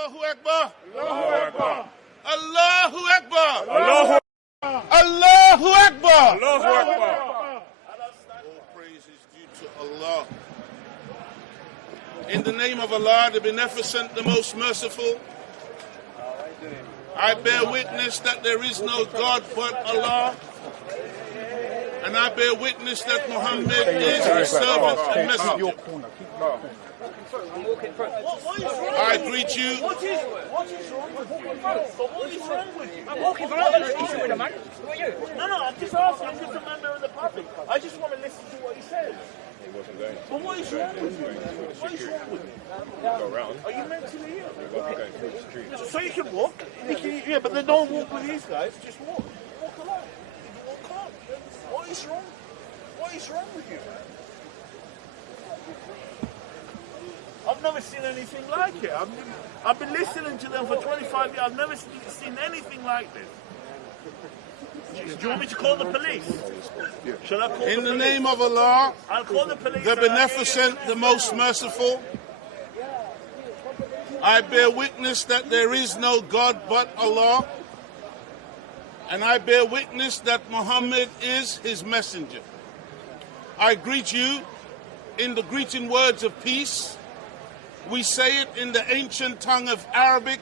Allahu Akbar. Allahu Akbar. Allahu Akbar. Allahu Akbar. Allahu Akbar. Allahu Akbar. All praise is due to Allah. In the name of Allah, the Beneficent, the Most Merciful, I bear witness that there is no God but Allah, and I bear witness that Muhammad is his servant and messenger. I greet you. What is wrong with you? What is wrong with you? I'm walking for others. Who are you? No, I'm just asking. I'm just a member of the public. I just want to listen to what he says. But what is wrong with you? What is wrong with you? Are you mentally ill? So you can walk. Yeah, but then don't walk with these guys. Just walk. Walk along. Walk along. What is wrong? What is wrong with you? I've never seen anything like it. I've been listening to them for 25 years. I've never seen anything like this. Do you want me to call the police? Shall I call the police? In the name of Allah, I'll call the police. the Beneficent, the Most Merciful, I bear witness that there is no God but Allah, and I bear witness that Muhammad is his messenger. I greet you in the greeting words of peace. We say it in the ancient tongue of Arabic,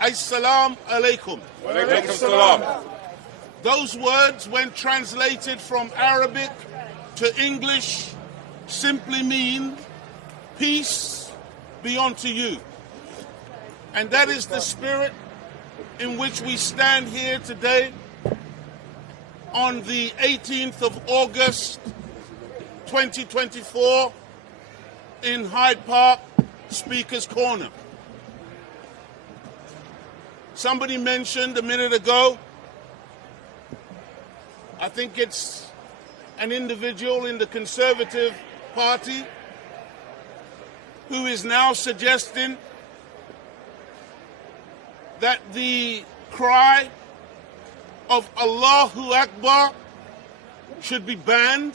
Assalamu alaikum. Wa alaikum salam. Those words, when translated from Arabic to English, simply mean peace be unto you. And that is the spirit in which we stand here today on the 18th of August, 2024, in Hyde Park, Speaker's Corner. Somebody mentioned a minute ago, I think it's an individual in the Conservative Party who is now suggesting that the cry of Allahu Akbar should be banned,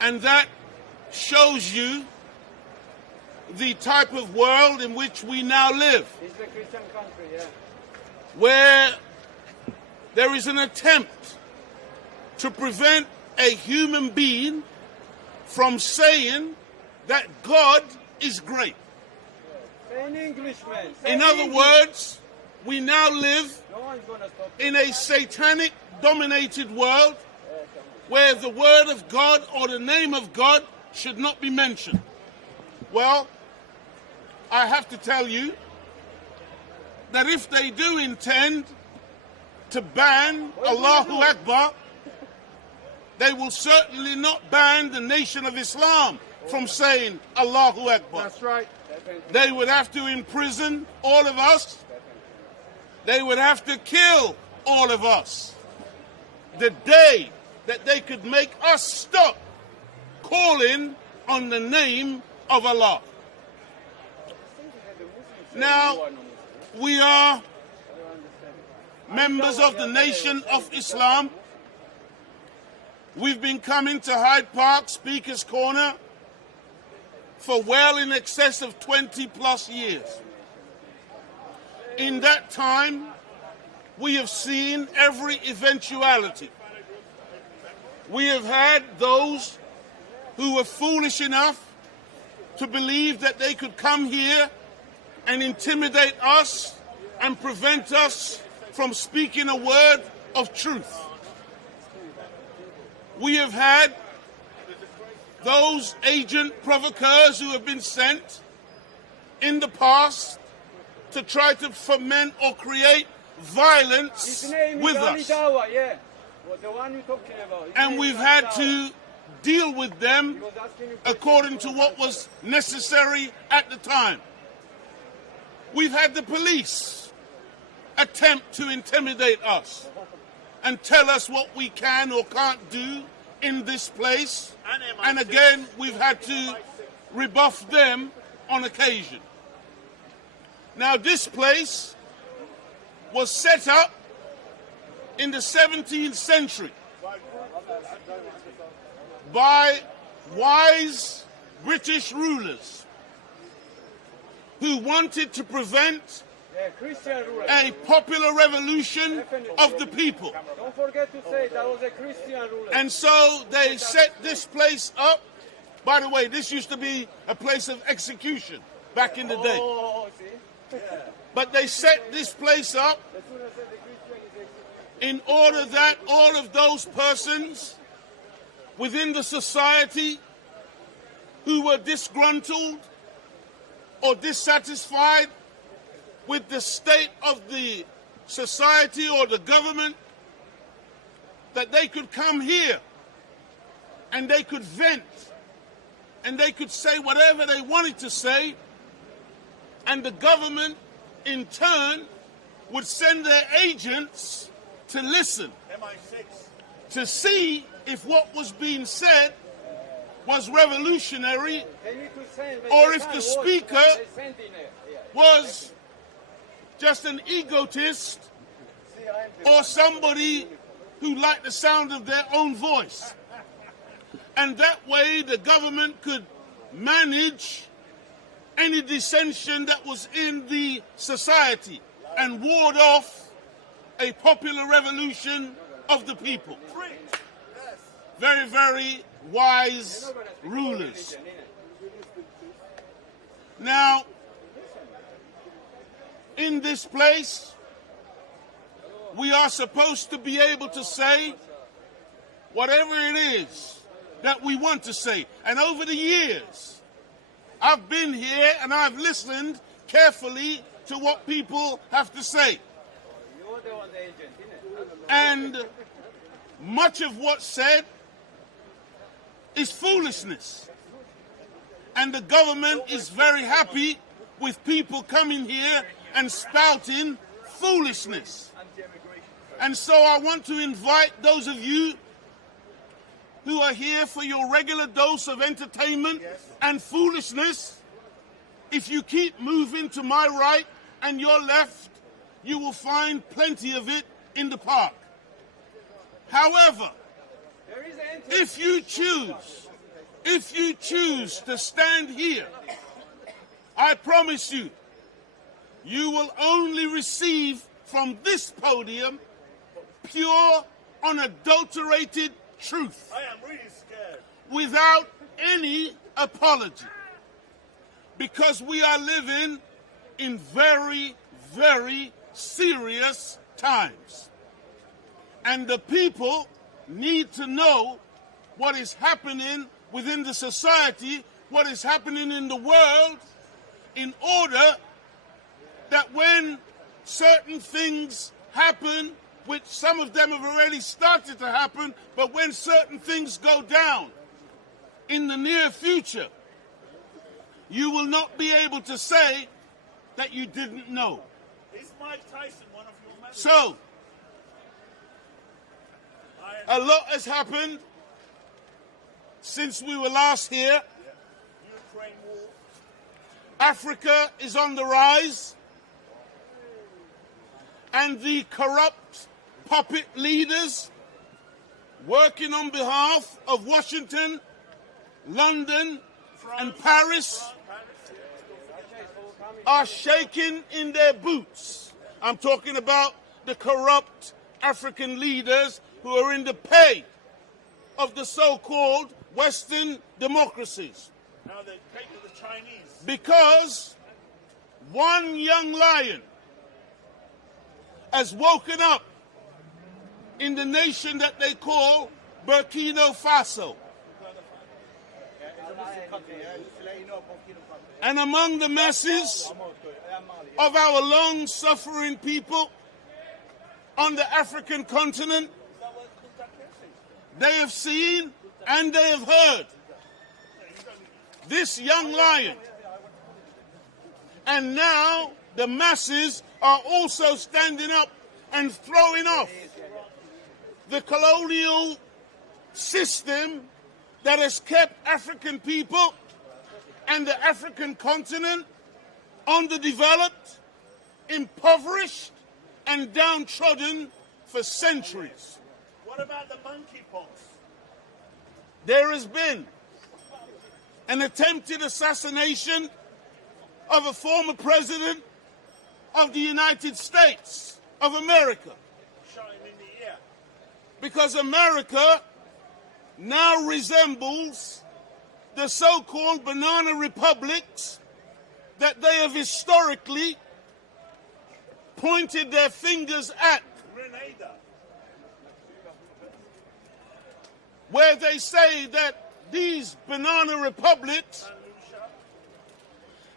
and that shows you the type of world in which we now live. It's a Christian country, yeah. Where there is an attempt to prevent a human being from saying that God is great. Say in English, man. In other words, we now live No one's gonna stop. in a satanic dominated world where the word of God or the name of God should not be mentioned. Well, I have to tell you that if they do intend to ban Allahu Akbar, they will certainly not ban the Nation of Islam from saying Allahu Akbar. That's right. They would have to imprison all of us. They would have to kill all of us. The day that they could make us stop calling on the name of Allah. Now, we are members of the Nation of Islam. We've been coming to Hyde Park, Speaker's Corner, for well in excess of 20 plus years. In that time, we have seen every eventuality. We have had those who were foolish enough to believe that they could come here and intimidate us and prevent us from speaking a word of truth. We have had those agent provocateurs who have been sent in the past to try to foment or create violence His name with is Ali us. Dawa, yeah. Well, the one you're talking about. His And name we've is had Ali to deal with them Dawa. He was asking you according to what was necessary at the time. We've had the police attempt to intimidate us and tell us what we can or can't do in this place. And again, we've had to rebuff them on occasion. Now, this place was set up in the 17th century by wise British rulers who who wanted to prevent Christian ruler. a popular revolution of the people. Don't forget to say that was a Christian ruler. And so they set this place up. By the way, this used to be a place of execution back in the day. Oh, see? But they set this place up As soon as I said the Christian is executed. in order that all of those persons within the society who were disgruntled or dissatisfied with the state of the society or the government, that they could come here and they could vent and they could say whatever they wanted to say, and the government in turn would send their agents to listen, to see if what was being said was revolutionary, They need to send, or they if can't the vote, speaker they send in there. Yeah. was just an egotist or somebody who liked the sound of their own voice. And that way the government could manage any dissension that was in the society and ward off a popular revolution of the people. Very, very wise rulers. Now, in this place, we are supposed to be able to say whatever it is that we want to say. And over the years, I've been here and I've listened carefully to what people have to say. You're the one, the agent, isn't it? And much of what's said is foolishness. And the government is very happy with people coming here and spouting foolishness. And so I want to invite those of you who are here for your regular dose of entertainment and foolishness. If you keep moving to my right and your left, you will find plenty of it in the park. However, There is an if you choose to stand here, I promise you, you will only receive from this podium pure, unadulterated truth I am really scared. without any apology. Because we are living in very, very serious times. And the people need to know what is happening within the society, what is happening in the world, in order that when certain things happen, which some of them have already started to happen, but when certain things go down in the near future, you will not be able to say that you didn't know. Is Mike Tyson one of your members? So, a lot has happened since we were last here. Ukraine war. Africa is on the rise, and the corrupt puppet leaders working on behalf of Washington, London, and Paris are shaking in their boots. I'm talking about the corrupt African leaders who are in the pay of the so-called Western democracies. Now they take to the Chinese. Because one young lion has woken up in the nation that they call Burkina Faso. And among the masses of our long-suffering people on the African continent, they have seen and they have heard this young lion. And now the masses are also standing up and throwing off the colonial system that has kept African people and the African continent underdeveloped, impoverished, and downtrodden for centuries. What about the monkeypox? There has been an attempted assassination of a former president of the United States of America. Shot him in the ear. Because America now resembles the so-called banana republics that they have historically pointed their fingers at, Grenada. where they say that these banana republics, And Lucia.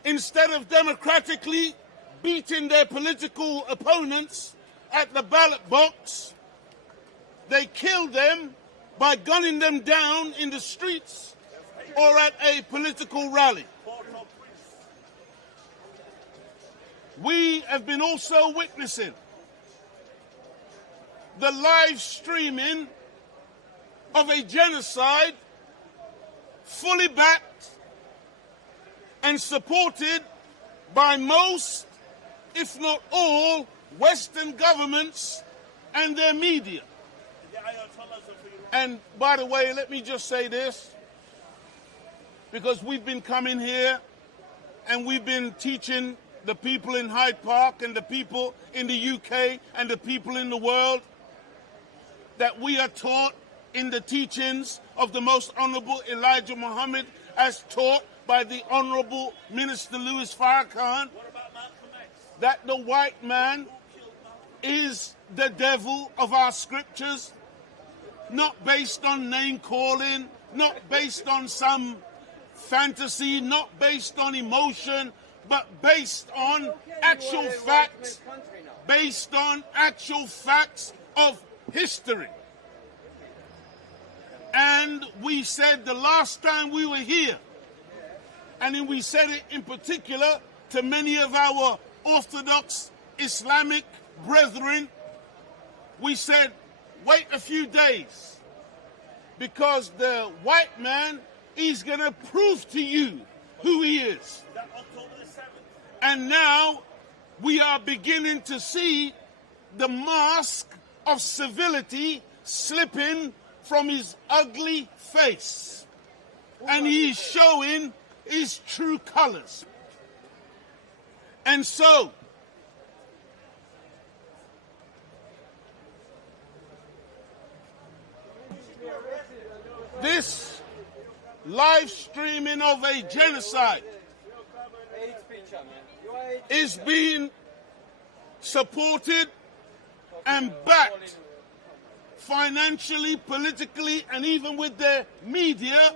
instead of democratically beating their political opponents at the ballot box, they kill them by gunning them down in the streets or at a political rally. Port-au-Prince. We have been also witnessing the live streaming of a genocide fully backed and supported by most, if not all, Western governments and their media. The Ayatollahs of Iran. And by the way, let me just say this, because we've been coming here and we've been teaching the people in Hyde Park and the people in the UK and the people in the world that we are taught in the teachings of the Most Honorable Elijah Muhammad as taught by the Honorable Minister Louis Farrakhan, What about Malcolm X? that the white man Who killed Malcolm? is the devil of our scriptures, not based on name calling, not based on some fantasy, not based on emotion, but based on actual facts, based on actual facts of history. And we said the last time we were here, and then we said it in particular to many of our Orthodox Islamic brethren, we said, wait a few days, because the white man is going to prove to you who he is. That October the 7th. And now we are beginning to see the mask of civility slipping from his ugly face. And he is showing his true colors. And so, this live streaming of a genocide Hate speech, man. You are hate is being supported and backed financially, politically, and even with their media.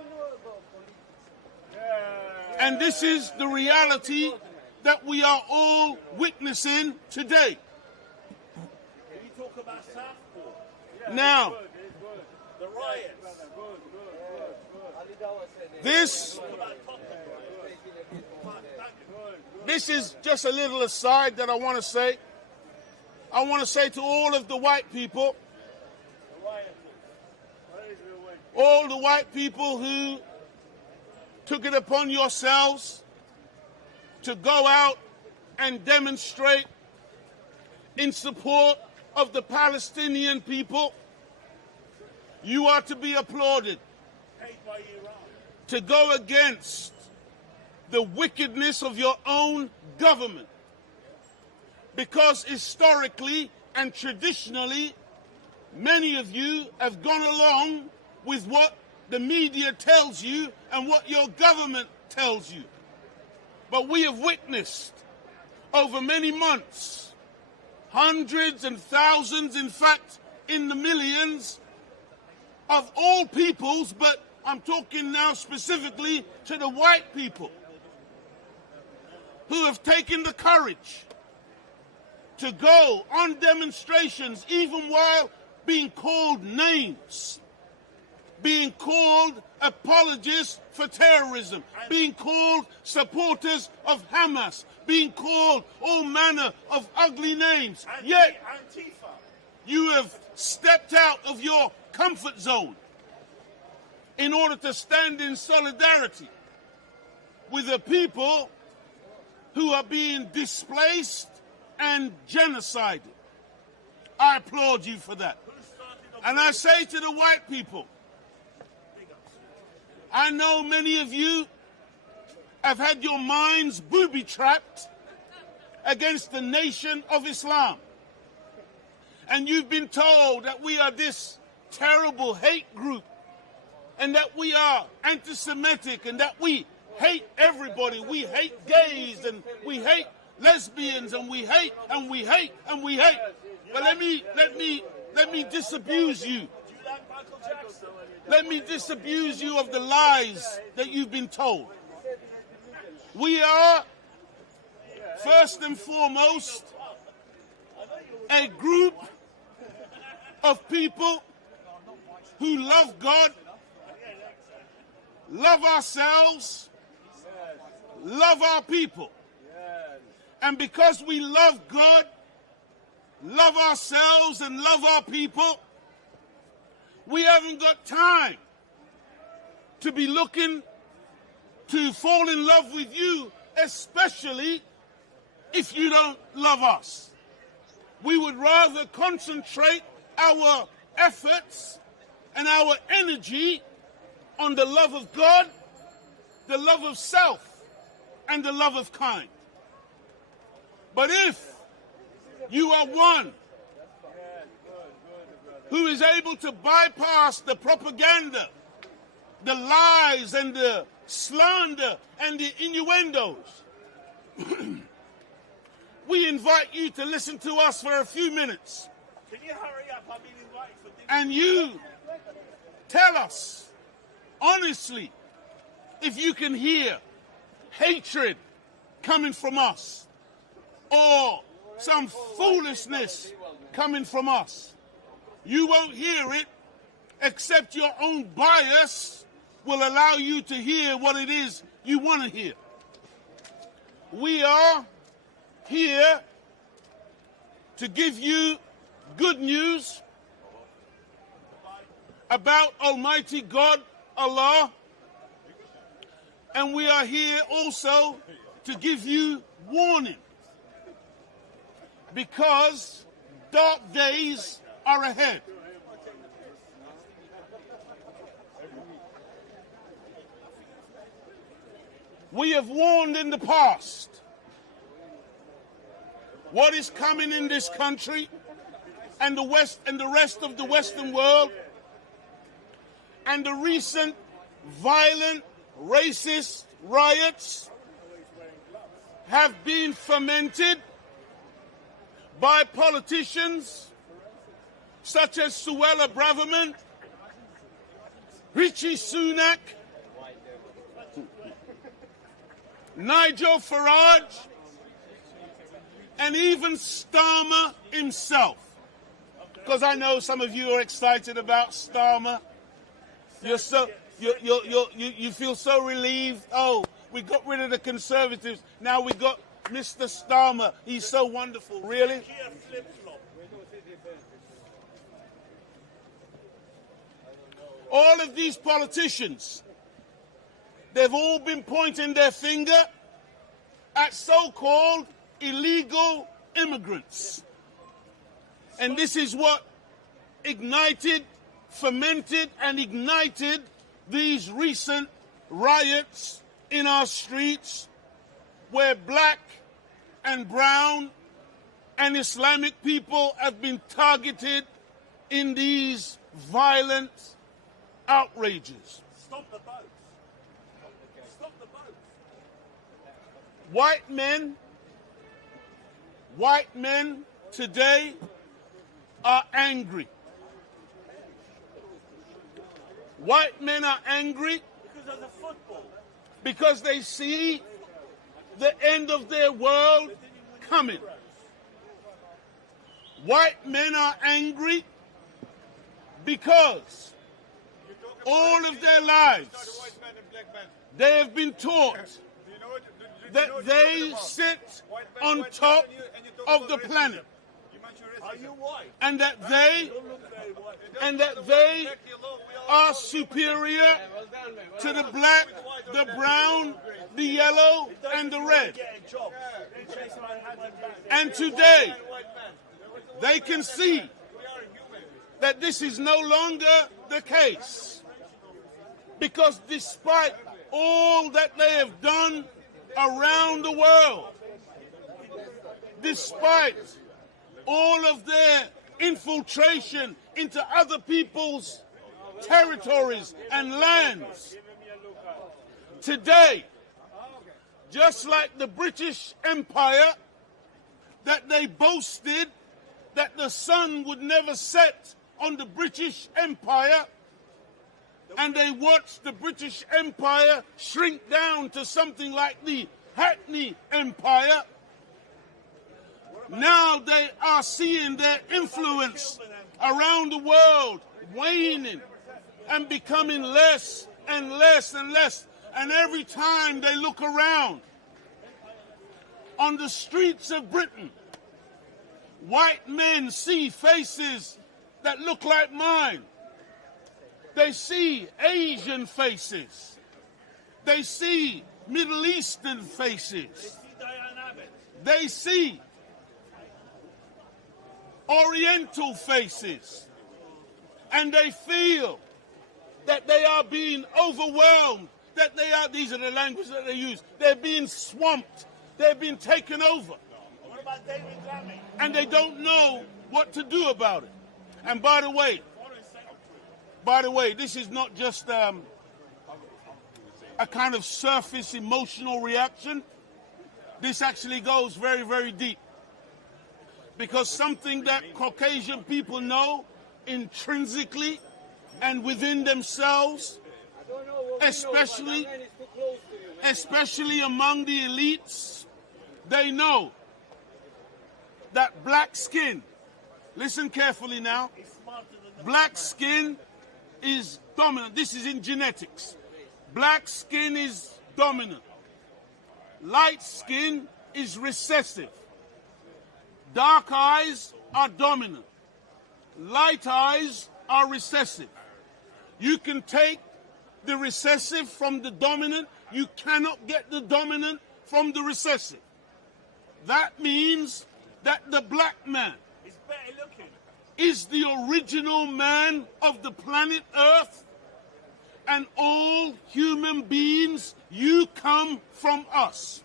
And this is the reality that we are all witnessing today. Can you talk about Southport? Now, The riots. this About Tottenham. This is just a little aside that I want to say. I want to say to all of the white people, all the white people who took it upon yourselves to go out and demonstrate in support of the Palestinian people, you are to be applauded. Paid by Iran. To go against the wickedness of your own government. Because historically and traditionally, many of you have gone along with what the media tells you and what your government tells you. But we have witnessed over many months, hundreds and thousands, in fact, in the millions, of all peoples, but I'm talking now specifically to the white people, who have taken the courage to go on demonstrations even while being called names, being called apologists for terrorism, being called supporters of Hamas, being called all manner of ugly names. Yet Antifa. you have stepped out of your comfort zone in order to stand in solidarity with the people who are being displaced and genocided. I applaud you for that. And I say to the white people, I know many of you have had your minds booby-trapped against the nation of Islam. And you've been told that we are this terrible hate group and that we are anti-Semitic and that we hate everybody. We hate gays and we hate lesbians and we hate and we hate and we hate. But let me disabuse you. Let me disabuse you of the lies that you've been told. We are, first and foremost, a group of people who love God, love ourselves, love our people. And because we love God, love ourselves, and love our people, we haven't got time to be looking to fall in love with you, especially if you don't love us. We would rather concentrate our efforts and our energy on the love of God, the love of self, and the love of kind. But if you are one who is able to bypass the propaganda, the lies and the slander and the innuendos, we invite you to listen to us for a few minutes. Can you hurry up? I've been invited for dinner. And you tell us, honestly, if you can hear hatred coming from us or some foolishness coming from us. You won't hear it, except your own bias will allow you to hear what it is you want to hear. We are here to give you good news about Almighty God, Allah, and we are here also to give you warning, because dark days are ahead. We have warned in the past what is coming in this country and the West and the rest of the Western world, and the recent violent, racist riots have been fomented by politicians such as Suella Braverman, Richie Sunak, Nigel Farage, and even Starmer himself. Because I know some of you are excited about Starmer. You feel so relieved. Oh, we got rid of the Conservatives. Now we got Mr. Starmer. He's so wonderful. Really? All of these politicians, they've all been pointing their finger at so-called illegal immigrants. And this is what fermented and ignited these recent riots in our streets, where black and brown and Islamic people have been targeted in these violent outrages. Stop the boats. Stop the boats. White men today are angry. White men are angry Because of the football. because they see the end of their world coming. White men are angry because all of their lives they have been taught that they sit on top of the planet, Are you white? and that they You look very white. are superior to the black, the brown, the yellow, and the red. Get a job. They chase around white back. And today, they can see that this is no longer the case. Because despite all that they have done around the world, despite all of their infiltration into other people's territories and lands. Today, just like the British Empire, that they boasted that the sun would never set on the British Empire, and they watched the British Empire shrink down to something like the Hackney Empire. Now they are seeing their influence around the world waning and becoming less and less and less. And every time they look around on the streets of Britain, white men see faces that look like mine. They see Asian faces. They see Middle Eastern faces. They see Oriental faces. And they feel that they are being overwhelmed, that they are, these are the language that they use, they're being swamped, they're being taken over. What about David Lammy? And they don't know what to do about it. And by the way, this is not just a kind of surface emotional reaction. This actually goes very, very deep. Because something that Caucasian people know intrinsically and within themselves, especially among the elites, they know that black skin, listen carefully now, black skin is dominant. This is in genetics. Black skin is dominant. Light skin is recessive. Dark eyes are dominant. Light eyes are recessive. You can take the recessive from the dominant. You cannot get the dominant from the recessive. That means that the black man is the original man of the planet Earth, and all human beings, you come from us.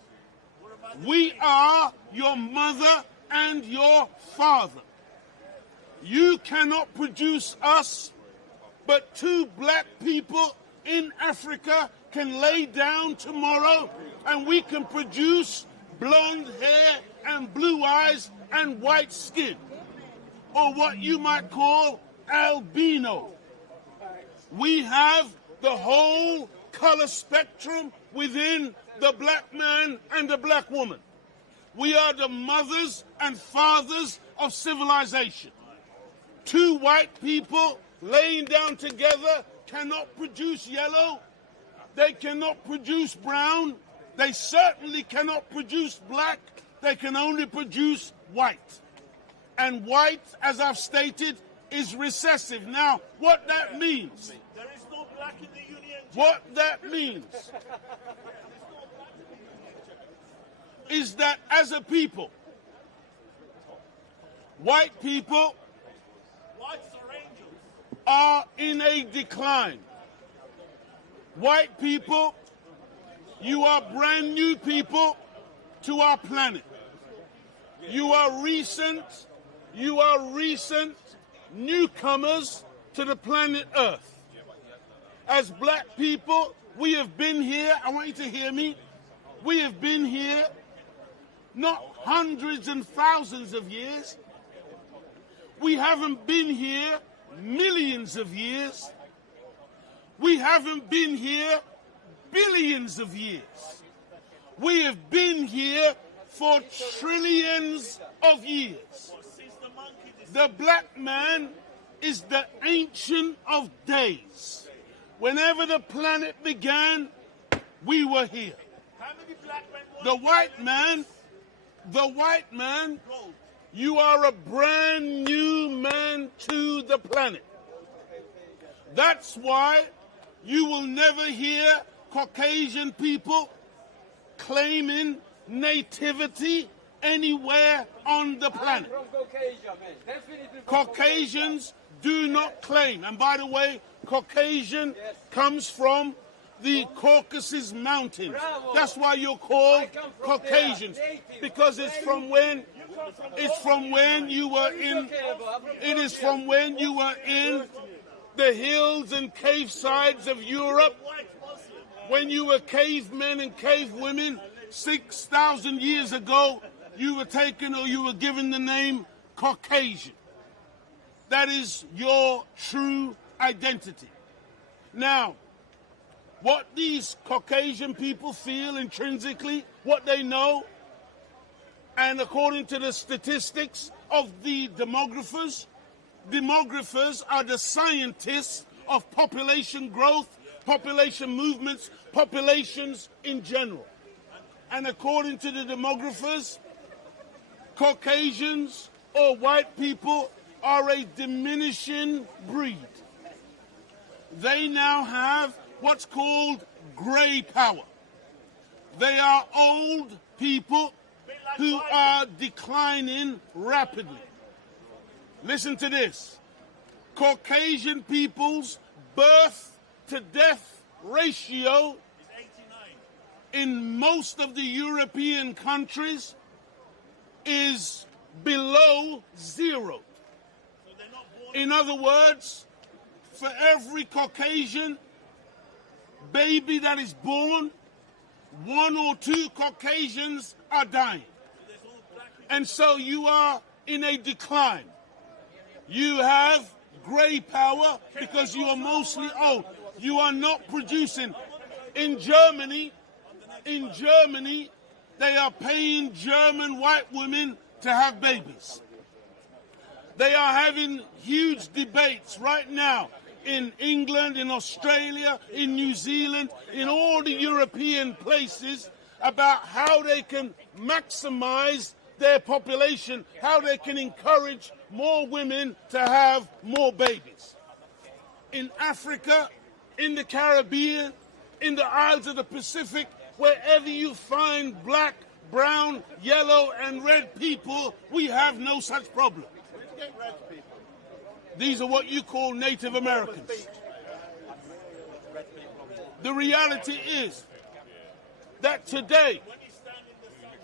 We are your mother and your father. You cannot produce us, but two black people in Africa can lay down tomorrow and we can produce blonde hair and blue eyes and white skin, or what you might call albino. We have the whole color spectrum within the black man and the black woman. We are the mothers and fathers of civilization. Two white people laying down together cannot produce yellow. They cannot produce brown. They certainly cannot produce black. They can only produce white. And white, as I've stated, is recessive. Now, what that means, There is no black in the Union Jack. what that means is that as a people, white people Whites are angels. are in a decline. White people, you are brand new people to our planet. You are recent newcomers to the planet Earth. As black people, we have been here, I want you to hear me, we have been here not hundreds and thousands of years. We haven't been here millions of years. We haven't been here billions of years. We have been here for trillions of years. The black man is the ancient of days. Whenever the planet began, we were here. How many black men were The white man, you are a brand new man to the planet. That's why you will never hear Caucasian people claiming nativity anywhere on the planet. From Caucasia, man. Definitely from Caucasians do not claim. And by the way, Caucasian comes from the Caucasus Mountains. That's why you're called Caucasians, because it's from when you were in the hills and cave sides of Europe, when you were cavemen and cave women 6,000 years ago. You were taken, or you were given the name Caucasian. That is your true identity. Now, what these Caucasian people feel intrinsically, what they know, and according to the statistics of the demographers are the scientists of population growth, population movements, populations in general. And according to the demographers, Caucasians or white people are a diminishing breed. They now have what's called grey power. They are old people who are declining rapidly. Listen to this. Caucasian people's birth to death ratio in most of the European countries is below 0. In other words, for every Caucasian baby that is born, 1 or 2 Caucasians are dying. And so you are in a decline. You have grey power because you are mostly old. You are not producing. In Germany, they are paying German white women to have babies. They are having huge debates right now in England, in Australia, in New Zealand, in all the European places about how they can maximize their population, how they can encourage more women to have more babies. In Africa, in the Caribbean, in the Isles of the Pacific, wherever you find black, brown, yellow, and red people, we have no such problem. These are what you call Native Americans. The reality is that today,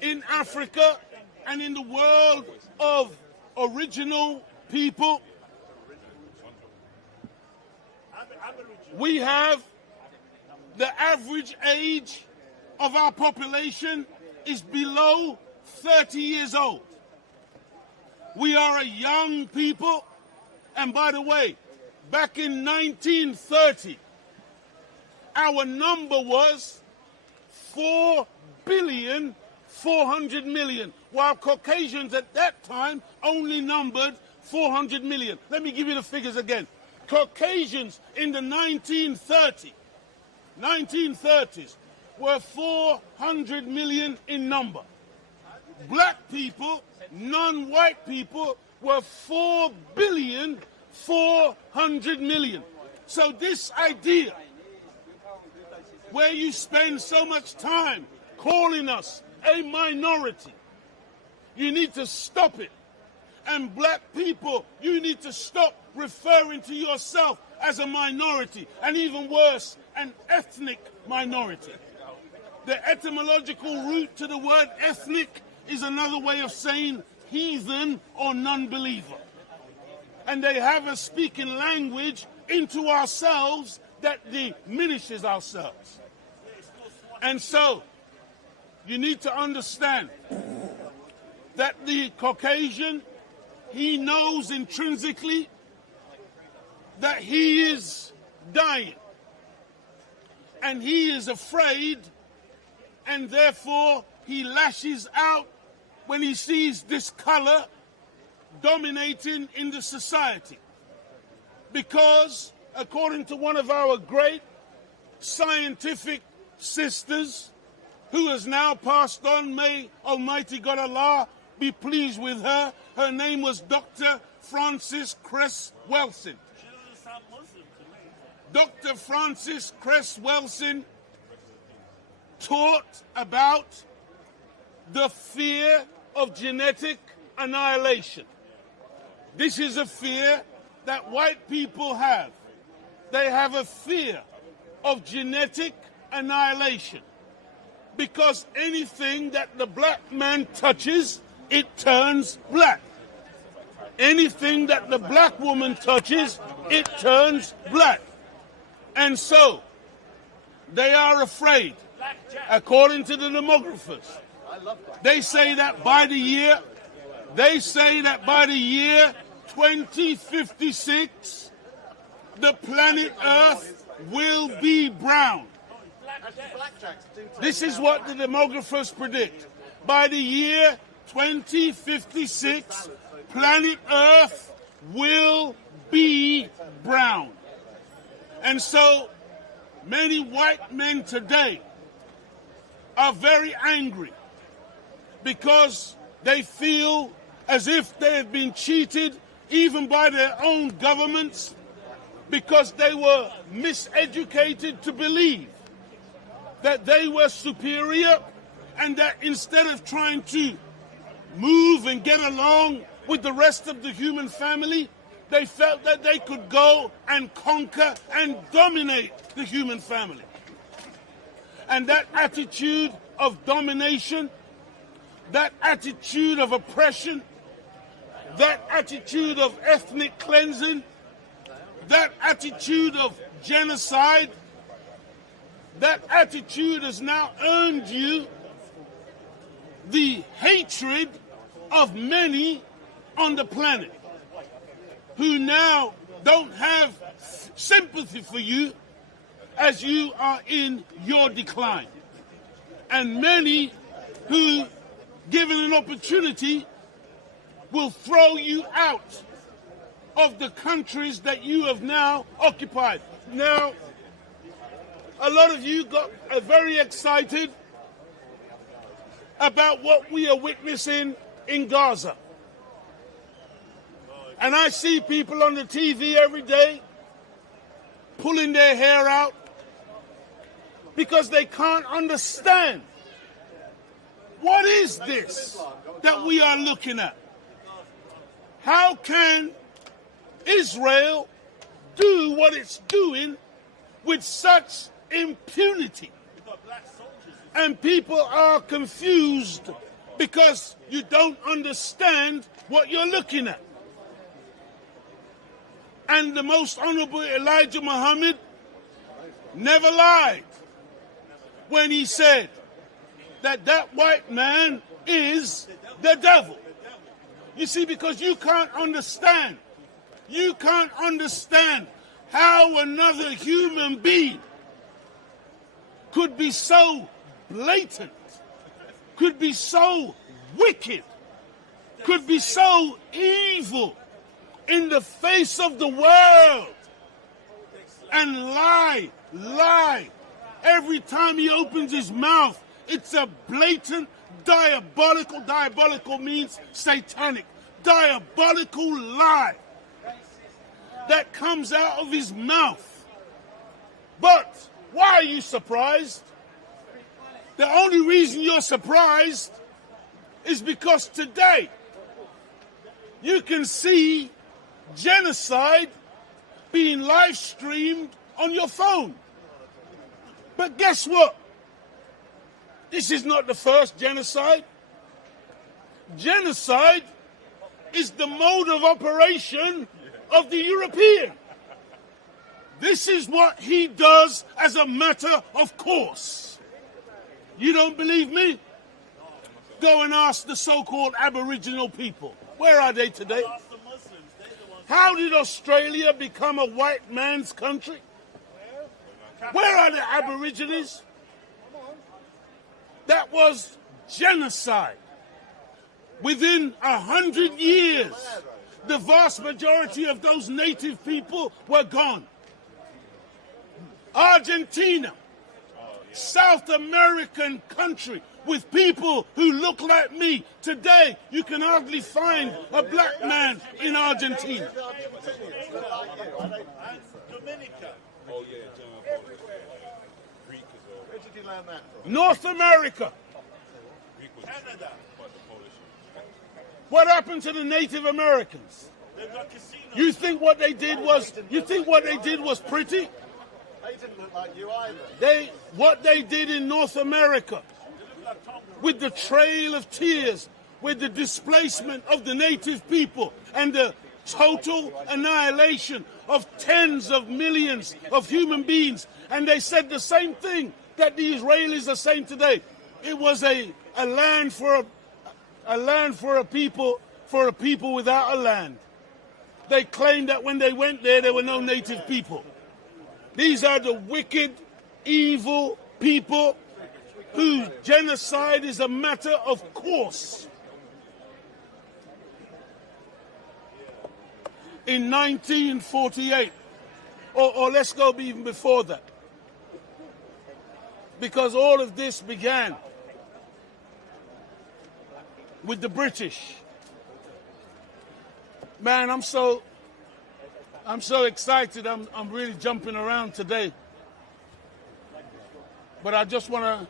in Africa and in the world of original people, we have the average age of our population is below 30 years old. We are a young people, and by the way, back in 1930, our number was 4,400,000,000, while Caucasians at that time only numbered 400 million. Let me give you the figures again. Caucasians in the 1930s were 400 million in number. Black people, non-white people, were 4,400,000,000. So this idea, where you spend so much time calling us a minority, you need to stop it. And black people, you need to stop referring to yourself as a minority, and even worse, an ethnic minority. The etymological root to the word ethnic is another way of saying heathen or non-believer. And they have us speaking language into ourselves that diminishes ourselves. And so, you need to understand that the Caucasian, he knows intrinsically that he is dying. And he is afraid, and therefore he lashes out when he sees this color dominating in the society. Because, according to one of our great scientific sisters, who has now passed on, may Almighty God Allah be pleased with her, her name was Dr. Frances Cress Welsing. Dr. Frances Cress Welsing taught about the fear of genetic annihilation. This is a fear that white people have. They have a fear of genetic annihilation. Because anything that the black man touches, it turns black. Anything that the black woman touches, it turns black. And so, they are afraid, according to the demographers. They say that by the year 2056, the planet Earth will be brown. This is what the demographers predict. By the year 2056, planet Earth will be brown. And so many white men today are very angry because they feel as if they have been cheated even by their own governments, because they were miseducated to believe that they were superior, and that instead of trying to move and get along with the rest of the human family, they felt that they could go and conquer and dominate the human family. And that attitude of domination, that attitude of oppression, that attitude of ethnic cleansing, that attitude of genocide, that attitude has now earned you the hatred of many on the planet, who now don't have sympathy for you as you are in your decline. And many who, given an opportunity, will throw you out of the countries that you have now occupied. Now, a lot of you got very excited about what we are witnessing in Gaza. And I see people on the TV every day pulling their hair out because they can't understand. What is this that we are looking at? How can Israel do what it's doing with such impunity? And people are confused because you don't understand what you're looking at. And the Most Honorable Elijah Muhammad never lied when he said that that white man is the devil. You see, because you can't understand how another human being could be so blatant, could be so wicked, could be so evil in the face of the world and lie. Every time he opens his mouth, it's a blatant, diabolical means satanic, diabolical lie that comes out of his mouth. But why are you surprised? The only reason you're surprised is because today you can see genocide being live streamed on your phone. But guess what? This is not the first genocide. Genocide is the mode of operation of the European. This is what he does as a matter of course. You don't believe me? Go and ask the so-called Aboriginal people. Where are they today? How did Australia become a white man's country? Where are the Aborigines? That was genocide. Within 100 years, the vast majority of those native people were gone. Argentina, South American country with people who look like me. Today, you can hardly find a black man in Argentina. North America. What happened to the Native Americans? You think what they did was pretty? They didn't look like you either. What they did in North America, with the Trail of Tears, with the displacement of the native people and the total annihilation of tens of millions of human beings. And they said the same thing that the Israelis are saying today. It was a land for a people without a land. They claimed that when they went there were no native people. These are the wicked, evil people whose genocide is a matter of course. In 1948, or let's go even before that, because all of this began with the British. Man, I'm so excited. I'm really jumping around today. But I just want to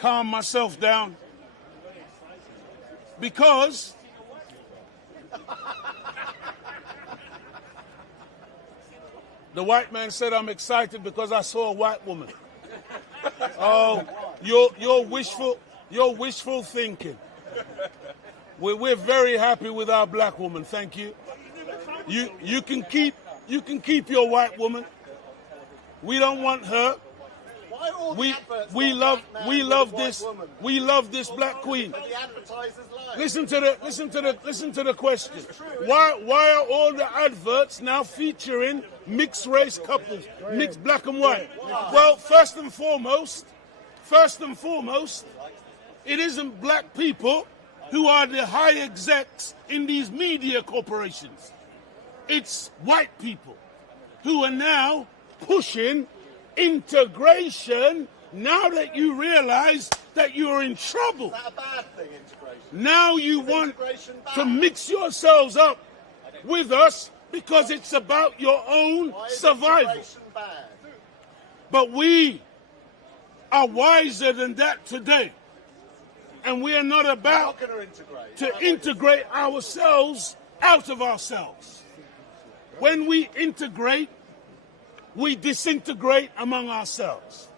calm myself down because the white man said I'm excited because I saw a white woman. Oh, you're wishful thinking. We're very happy with our black woman. Thank you. You can keep your white woman. We don't want her. Why all the adverts We want love black man this. with a white woman? We love this black queen. But the advertisers lie. Listen to the question. Why are all the adverts now featuring mixed race couples, mixed black and white? Well, first and foremost, it isn't black people who are the high execs in these media corporations. It's white people who are now pushing integration now that you realize that you're in trouble. Is that a bad thing, integration? Now you Is want integration bad? to mix yourselves up with us because it's about your own Why is survival. integration bad? But we are wiser than that today. And we are not We're about not going to integrate. to integrate ourselves out of ourselves. When we integrate, we disintegrate among ourselves.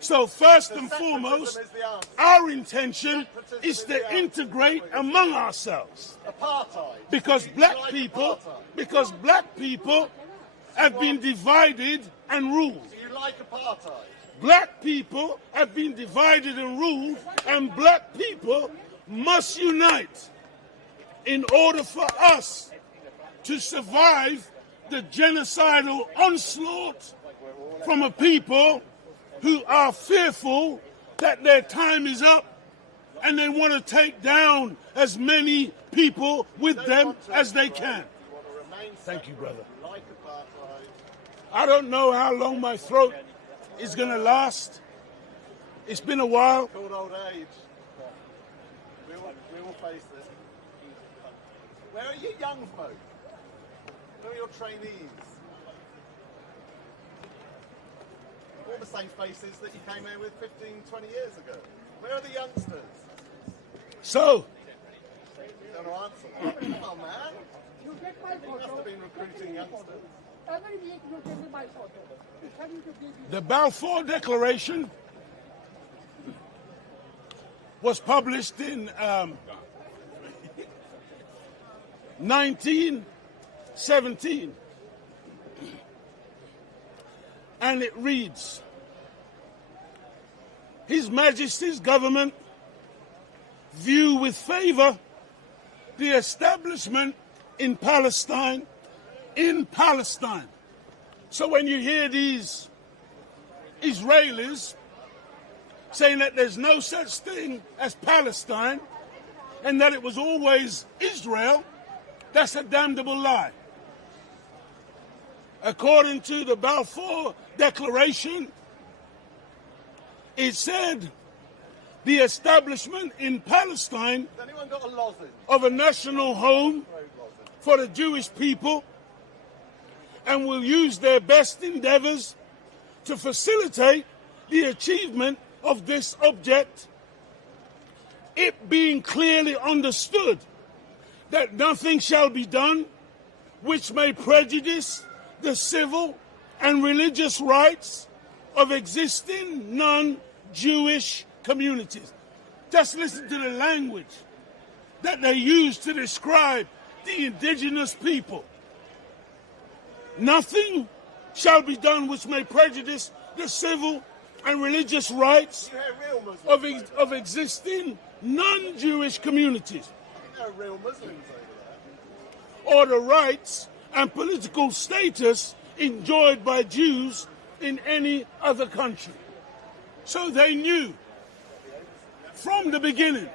So first and foremost, our intention is to integrate among ourselves. Apartheid. Because You black like people have been divided and ruled. Do you like apartheid? Black people have been divided and ruled, and black people must unite in order for us to survive the genocidal onslaught from a people who are fearful that their time is up and they want to take down as many people with them as they can. You want to remain Thank you, brother. You like apartheid. I don't know how long my throat is going to last. It's been a while. Called old age. We all face this. Where are you young folk? Where are your trainees? All the same faces that you came here with 15, 20 years ago. Where are the youngsters? So, Don't answer. Come on, man. You get my You must photo. have been recruiting youngsters. Every week you give me my photo. You tell me to give you. the Balfour Declaration was published in 1917. And it reads, His Majesty's government view with favor the establishment in Palestine. So when you hear these Israelis saying that there's no such thing as Palestine and that it was always Israel, that's a damnable lie. According to the Balfour Declaration, it said the establishment in Palestine Has anyone got a lozenge? of a national home Road lozenge. for the Jewish people and will use their best endeavors to facilitate the achievement of this object, it being clearly understood that nothing shall be done which may prejudice the civil and religious rights of existing non-Jewish communities. Just listen to the language that they use to describe the indigenous people. Nothing shall be done which may prejudice the civil and religious rights You hear real Muslims. of existing non-Jewish communities, You know real Muslims over there. or the rights and political status enjoyed by Jews in any other country. So they knew from the beginning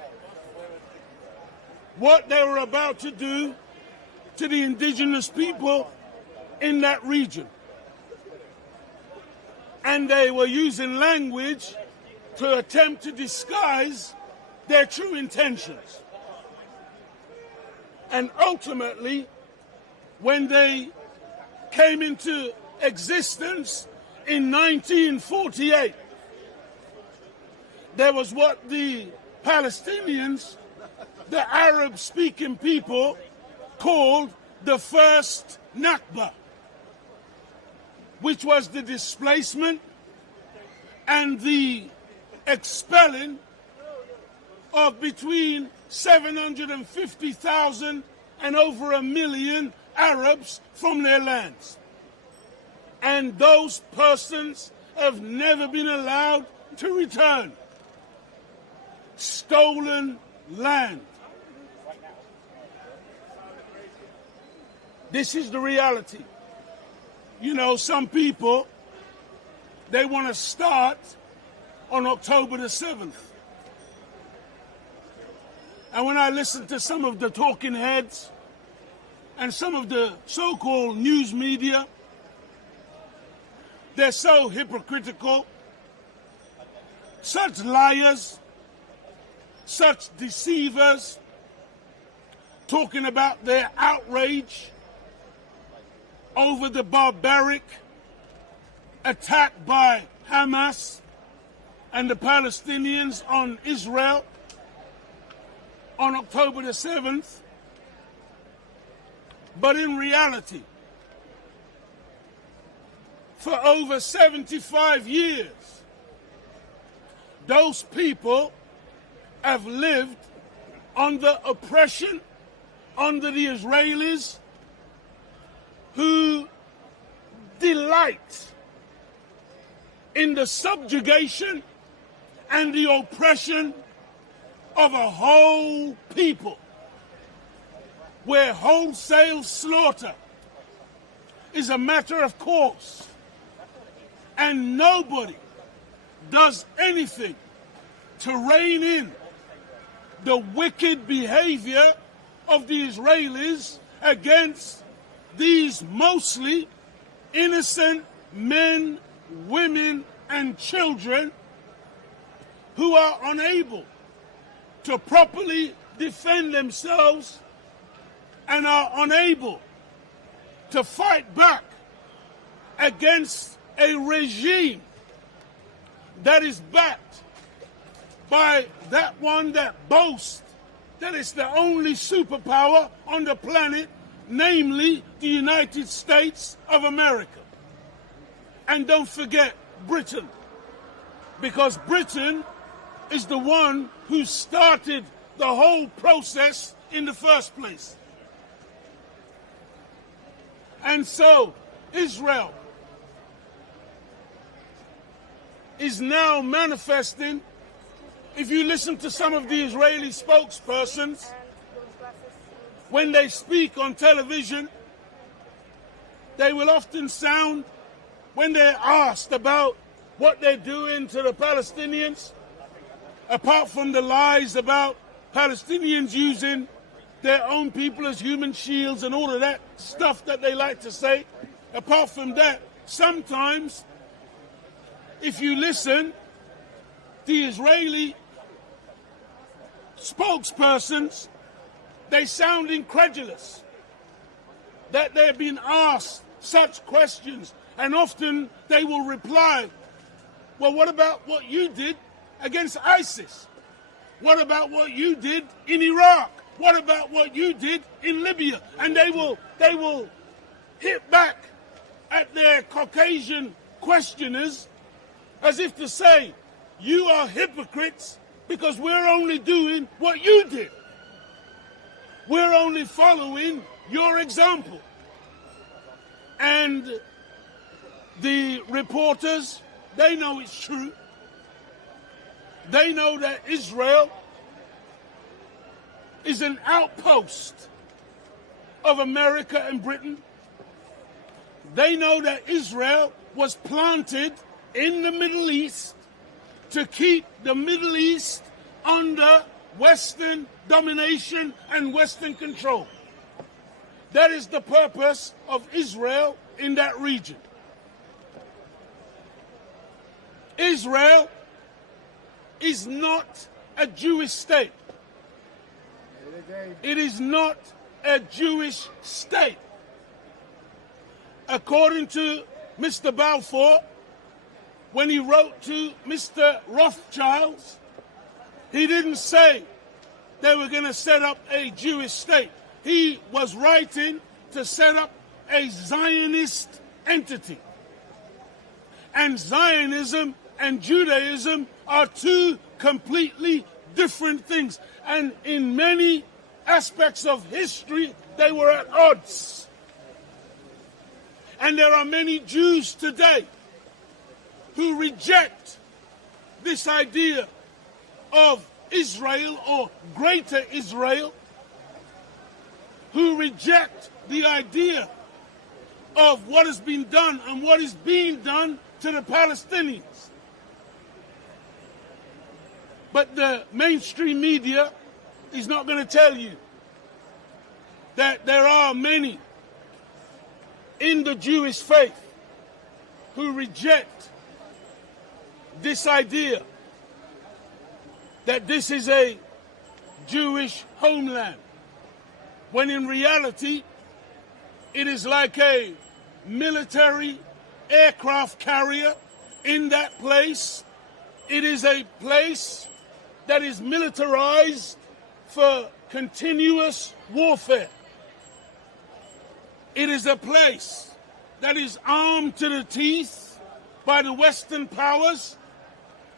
what they were about to do to the indigenous people in that region. And they were using language to attempt to disguise their true intentions. And ultimately, when they came into existence in 1948, there was what the Palestinians, the Arab-speaking people, called the first Nakba, which was the displacement and the expelling of between 750,000 and over 1 million Arabs from their lands. And those persons have never been allowed to return. Stolen land. This is the reality. You know, some people, they want to start on October the 7th. And when I listen to some of the talking heads and some of the so-called news media, they're so hypocritical, such liars, such deceivers, talking about their outrage over the barbaric attack by Hamas and the Palestinians on Israel on October the 7th. But in reality, for over 75 years, those people have lived under oppression, under the Israelis, who delight in the subjugation and the oppression of a whole people, where wholesale slaughter is a matter of course, and nobody does anything to rein in the wicked behavior of the Israelis against these mostly innocent men, women, and children who are unable to properly defend themselves and are unable to fight back against a regime that is backed by that one that boasts that it's the only superpower on the planet, namely the United States of America. And don't forget Britain, because Britain is the one who started the whole process in the first place. And so Israel is now manifesting. If you listen to some of the Israeli spokespersons, when they speak on television, they will often sound, when they're asked about what they're doing to the Palestinians, apart from the lies about Palestinians using their own people as human shields and all of that stuff that they like to say, apart from that, sometimes, if you listen, the Israeli spokespersons, they sound incredulous that they're being asked such questions, and often they will reply, well, what about what you did against ISIS? What about what you did in Iraq? What about what you did in Libya? And they will hit back at their Caucasian questioners as if to say, you are hypocrites because we're only doing what you did. We're only following your example. And the reporters, they know it's true. They know that Israel is an outpost of America and Britain. They know that Israel was planted in the Middle East to keep the Middle East under Western domination and Western control. That is the purpose of Israel in that region. Israel is not a Jewish state. It is not a Jewish state. According to Mr. Balfour, when he wrote to Mr. Rothschild, he didn't say they were going to set up a Jewish state. He was writing to set up a Zionist entity. And Zionism and Judaism are two completely different things. And in many aspects of history, they were at odds. And there are many Jews today who reject this idea of Israel or Greater Israel, who reject the idea of what has been done and what is being done to the Palestinians. But the mainstream media is not going to tell you that there are many in the Jewish faith who reject this idea that this is a Jewish homeland, when in reality it is like a military aircraft carrier in that place. It is a place that is militarized for continuous warfare. It is a place that is armed to the teeth by the Western powers,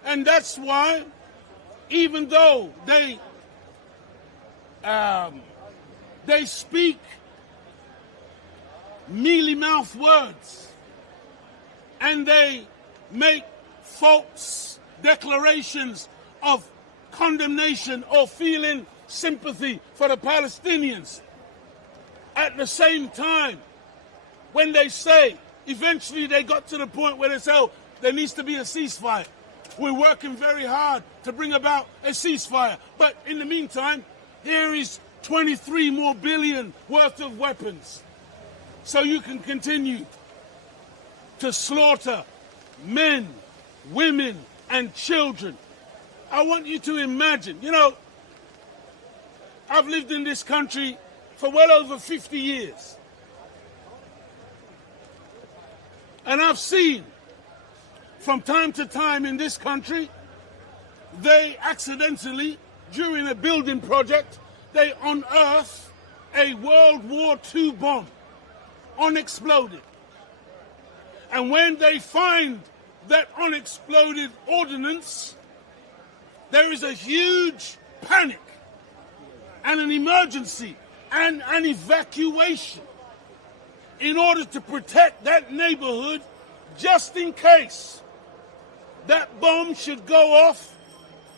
and that's why, even though they speak mealy-mouthed words and they make false declarations of condemnation or feeling sympathy for the Palestinians, at the same time, when they say, eventually they got to the point where they say, oh, there needs to be a ceasefire. We're working very hard to bring about a ceasefire. But in the meantime, here is 23 more billion worth of weapons. So you can continue to slaughter men, women, and children. I want you to imagine, I've lived in this country for well over 50 years. And I've seen, from time to time in this country, they accidentally, during a building project, they unearth a World War II bomb, unexploded. And when they find that unexploded ordnance, there is a huge panic and an emergency and an evacuation in order to protect that neighborhood, just in case that bomb should go off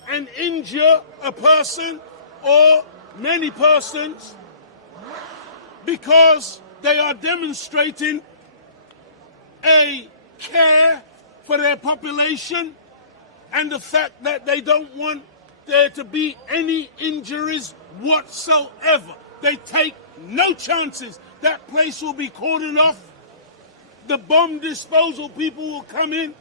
and injure a person or many persons, because they are demonstrating a care for their population and the fact that they don't want there to be any injuries whatsoever. They take no chances. That place will be cordoned off. The bomb disposal people will come in.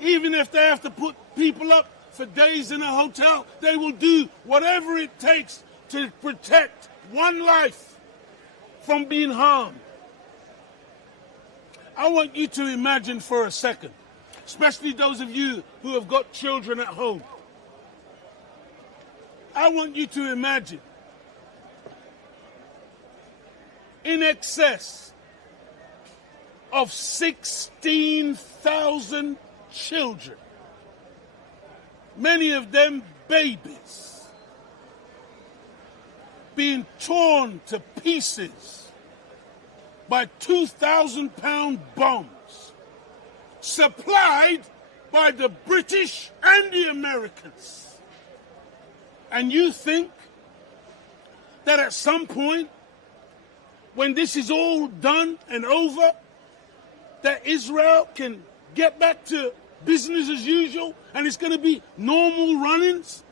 Even if they have to put people up for days in a hotel, they will do whatever it takes to protect one life from being harmed. I want you to imagine for a second, especially those of you who have got children at home. I want you to imagine in excess of 16,000 children, many of them babies, being torn to pieces by 2,000-pound bombs supplied by the British and the Americans. And you think that at some point, when this is all done and over, that Israel can get back to business as usual and it's going to be normal runnings?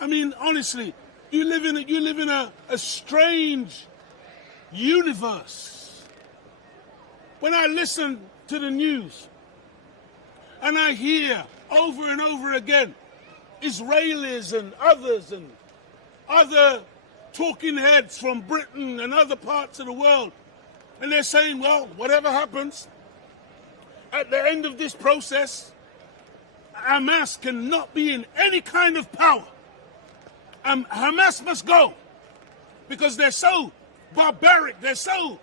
I mean, honestly, you live in a strange universe. When I listen to the news and I hear over and over again Israelis and other talking heads from Britain and other parts of the world, and they're saying, well, whatever happens, at the end of this process, Hamas cannot be in any kind of power. Hamas must go because they're so barbaric, they're so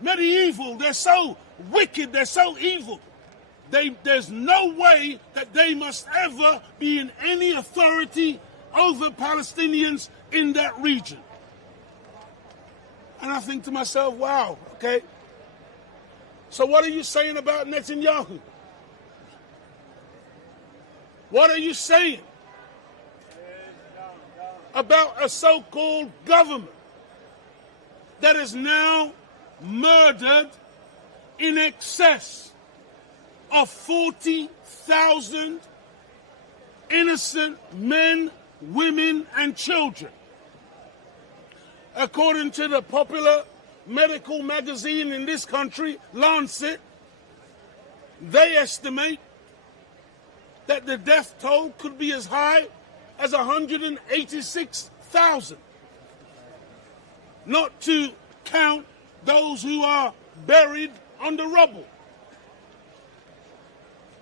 medieval, they're so wicked, they're so evil. There's no way that they must ever be in any authority over Palestinians in that region. And I think to myself, wow, okay. So what are you saying about Netanyahu? What are you saying about a so-called government that has now murdered in excess of 40,000 innocent men, women, and children? According to the popular medical magazine in this country, Lancet, they estimate that the death toll could be as high as 186,000. Not to count those who are buried under rubble.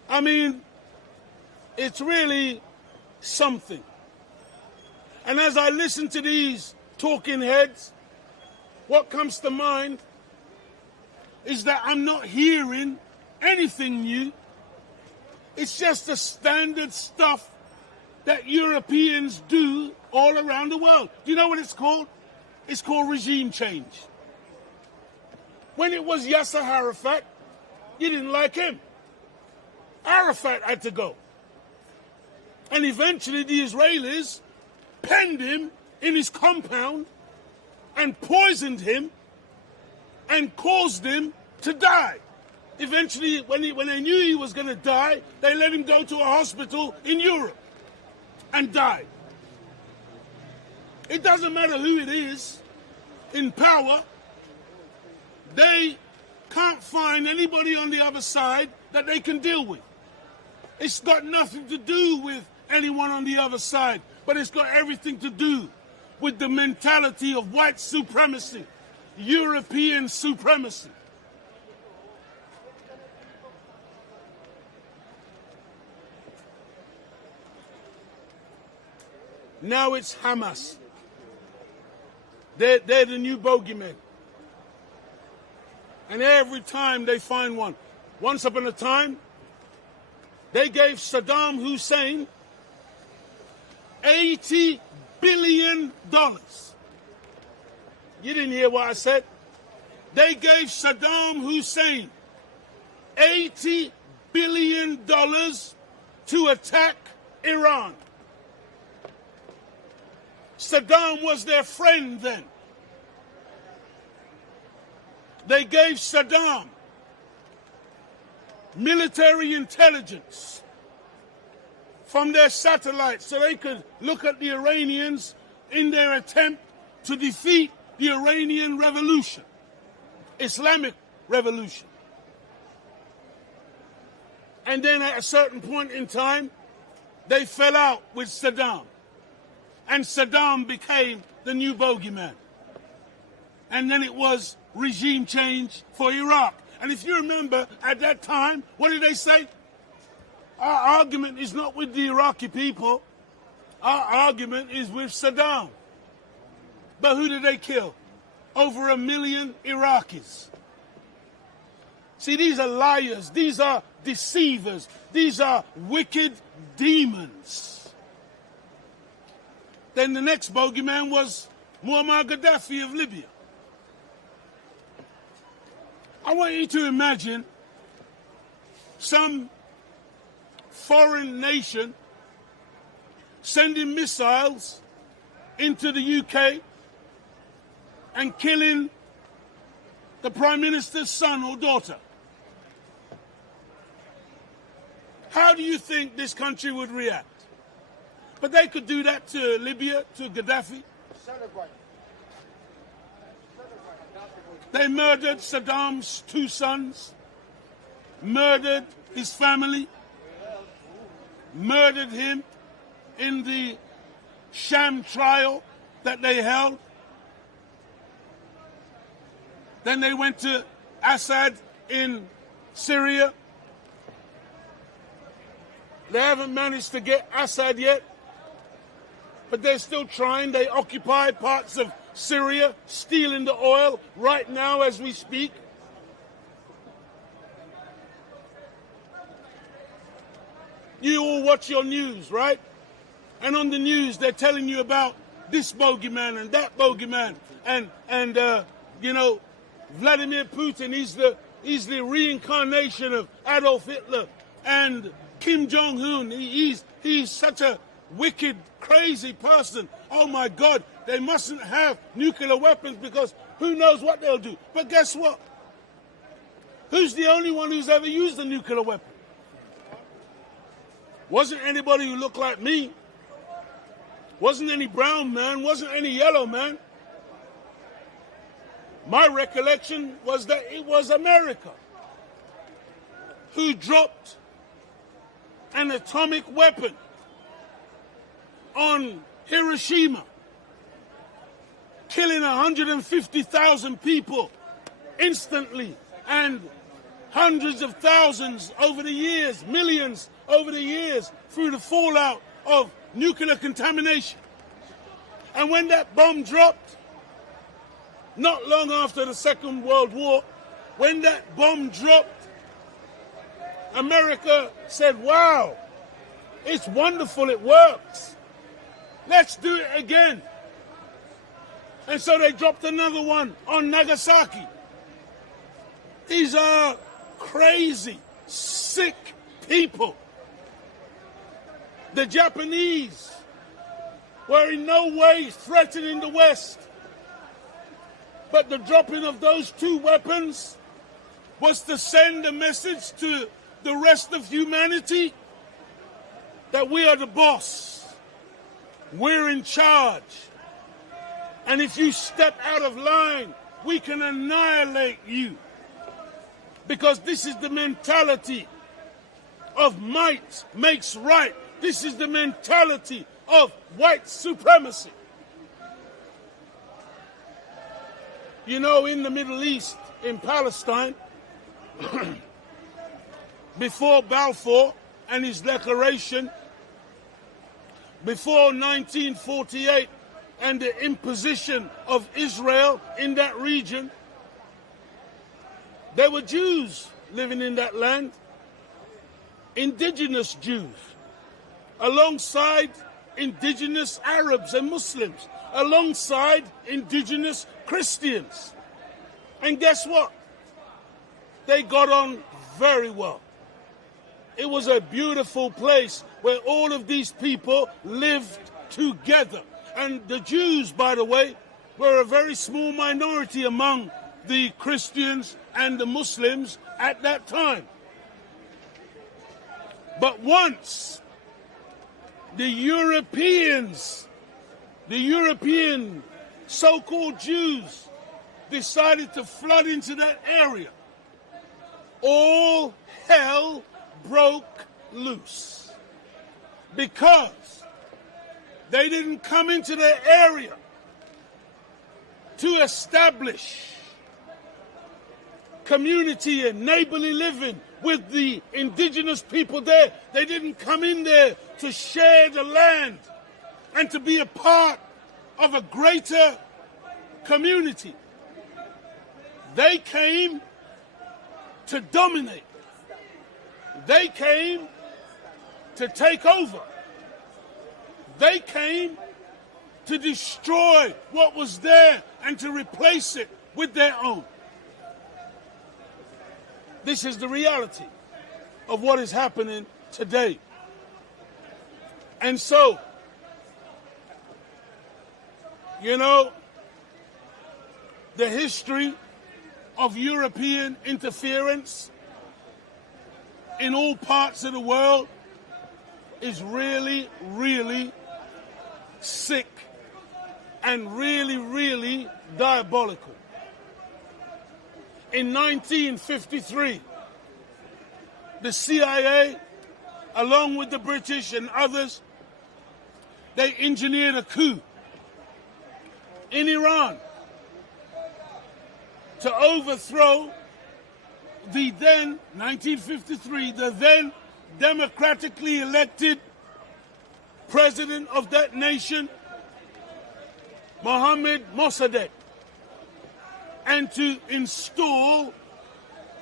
I mean, it's really something. And as I listen to these talking heads, what comes to mind is that I'm not hearing anything new. It's just the standard stuff that Europeans do all around the world. Do you know what it's called? It's called regime change. When it was Yasser Arafat, you didn't like him. Arafat had to go. And eventually the Israelis penned him in his compound and poisoned him and caused him to die. Eventually, when they knew he was going to die, they let him go to a hospital in Europe and die. It doesn't matter who it is in power. They can't find anybody on the other side that they can deal with. It's got nothing to do with anyone on the other side, but it's got everything to do with the mentality of white supremacy, European supremacy. Now it's Hamas. They're the new bogeymen. And every time they find one. Once upon a time, they gave Saddam Hussein $80 billion. You didn't hear what I said? They gave Saddam Hussein $80 billion to attack Iran. Saddam was their friend then. They gave Saddam military intelligence from their satellites so they could look at the Iranians in their attempt to defeat the Iranian revolution, Islamic revolution. And then at a certain point in time, they fell out with Saddam. And Saddam became the new bogeyman. And then it was regime change for Iraq. And if you remember, at that time, what did they say? Our argument is not with the Iraqi people. Our argument is with Saddam. But who did they kill? Over 1 million Iraqis. See, these are liars. These are deceivers. These are wicked demons. Then the next bogeyman was Muammar Gaddafi of Libya. I want you to imagine some foreign nation sending missiles into the UK and killing the Prime Minister's son or daughter. How do you think this country would react? But they could do that to Libya, to Gaddafi. They murdered Saddam's 2 sons, murdered his family, murdered him in the sham trial that they held. Then they went to Assad in Syria. They haven't managed to get Assad yet, but they're still trying. They occupy parts of Syria, stealing the oil right now as we speak. You all watch your news, right? And on the news, they're telling you about this bogeyman and that bogeyman. And you know, Vladimir Putin, he's the reincarnation of Adolf Hitler. And Kim Jong-un, he's such a wicked, crazy person. Oh my God, they mustn't have nuclear weapons because who knows what they'll do. But guess what? Who's the only one who's ever used a nuclear weapon? Wasn't anybody who looked like me. Wasn't any brown man, wasn't any yellow man. My recollection was that it was America who dropped an atomic weapon on Hiroshima, killing 150,000 people instantly and hundreds of thousands over the years, millions over the years through the fallout of nuclear contamination. And when that bomb dropped, not long after the Second World War, when that bomb dropped, America said, wow, it's wonderful, it works. Let's do it again. And so they dropped another one on Nagasaki. These are crazy, sick people. The Japanese were in no way threatening the West. But the dropping of those 2 weapons was to send a message to the rest of humanity that we are the boss. We're in charge. And if you step out of line, we can annihilate you. Because this is the mentality of might makes right. This is the mentality of white supremacy. You know, in the Middle East, in Palestine, before Balfour and his declaration, before 1948 and the imposition of Israel in that region, there were Jews living in that land, indigenous Jews, alongside indigenous Arabs and Muslims, alongside indigenous Christians. And guess what? They got on very well. It was a beautiful place where all of these people lived together. And the Jews, by the way, were a very small minority among the Christians and the Muslims at that time. But once the European so-called Jews decided to flood into that area, all hell broke loose. Because they didn't come into their area to establish community and neighborly living with the indigenous people there. They didn't come in there to share the land and to be a part of a greater community. They came to dominate. They came to take over. They came to destroy what was there and to replace it with their own. This is the reality of what is happening today. And so, you know, the history of European interference in all parts of the world is really, really sick and really, really diabolical. In 1953, the CIA, along with the British and others, they engineered a coup in Iran to overthrow the then, 1953, the then democratically elected president of that nation, Mohammad Mossadegh, and to install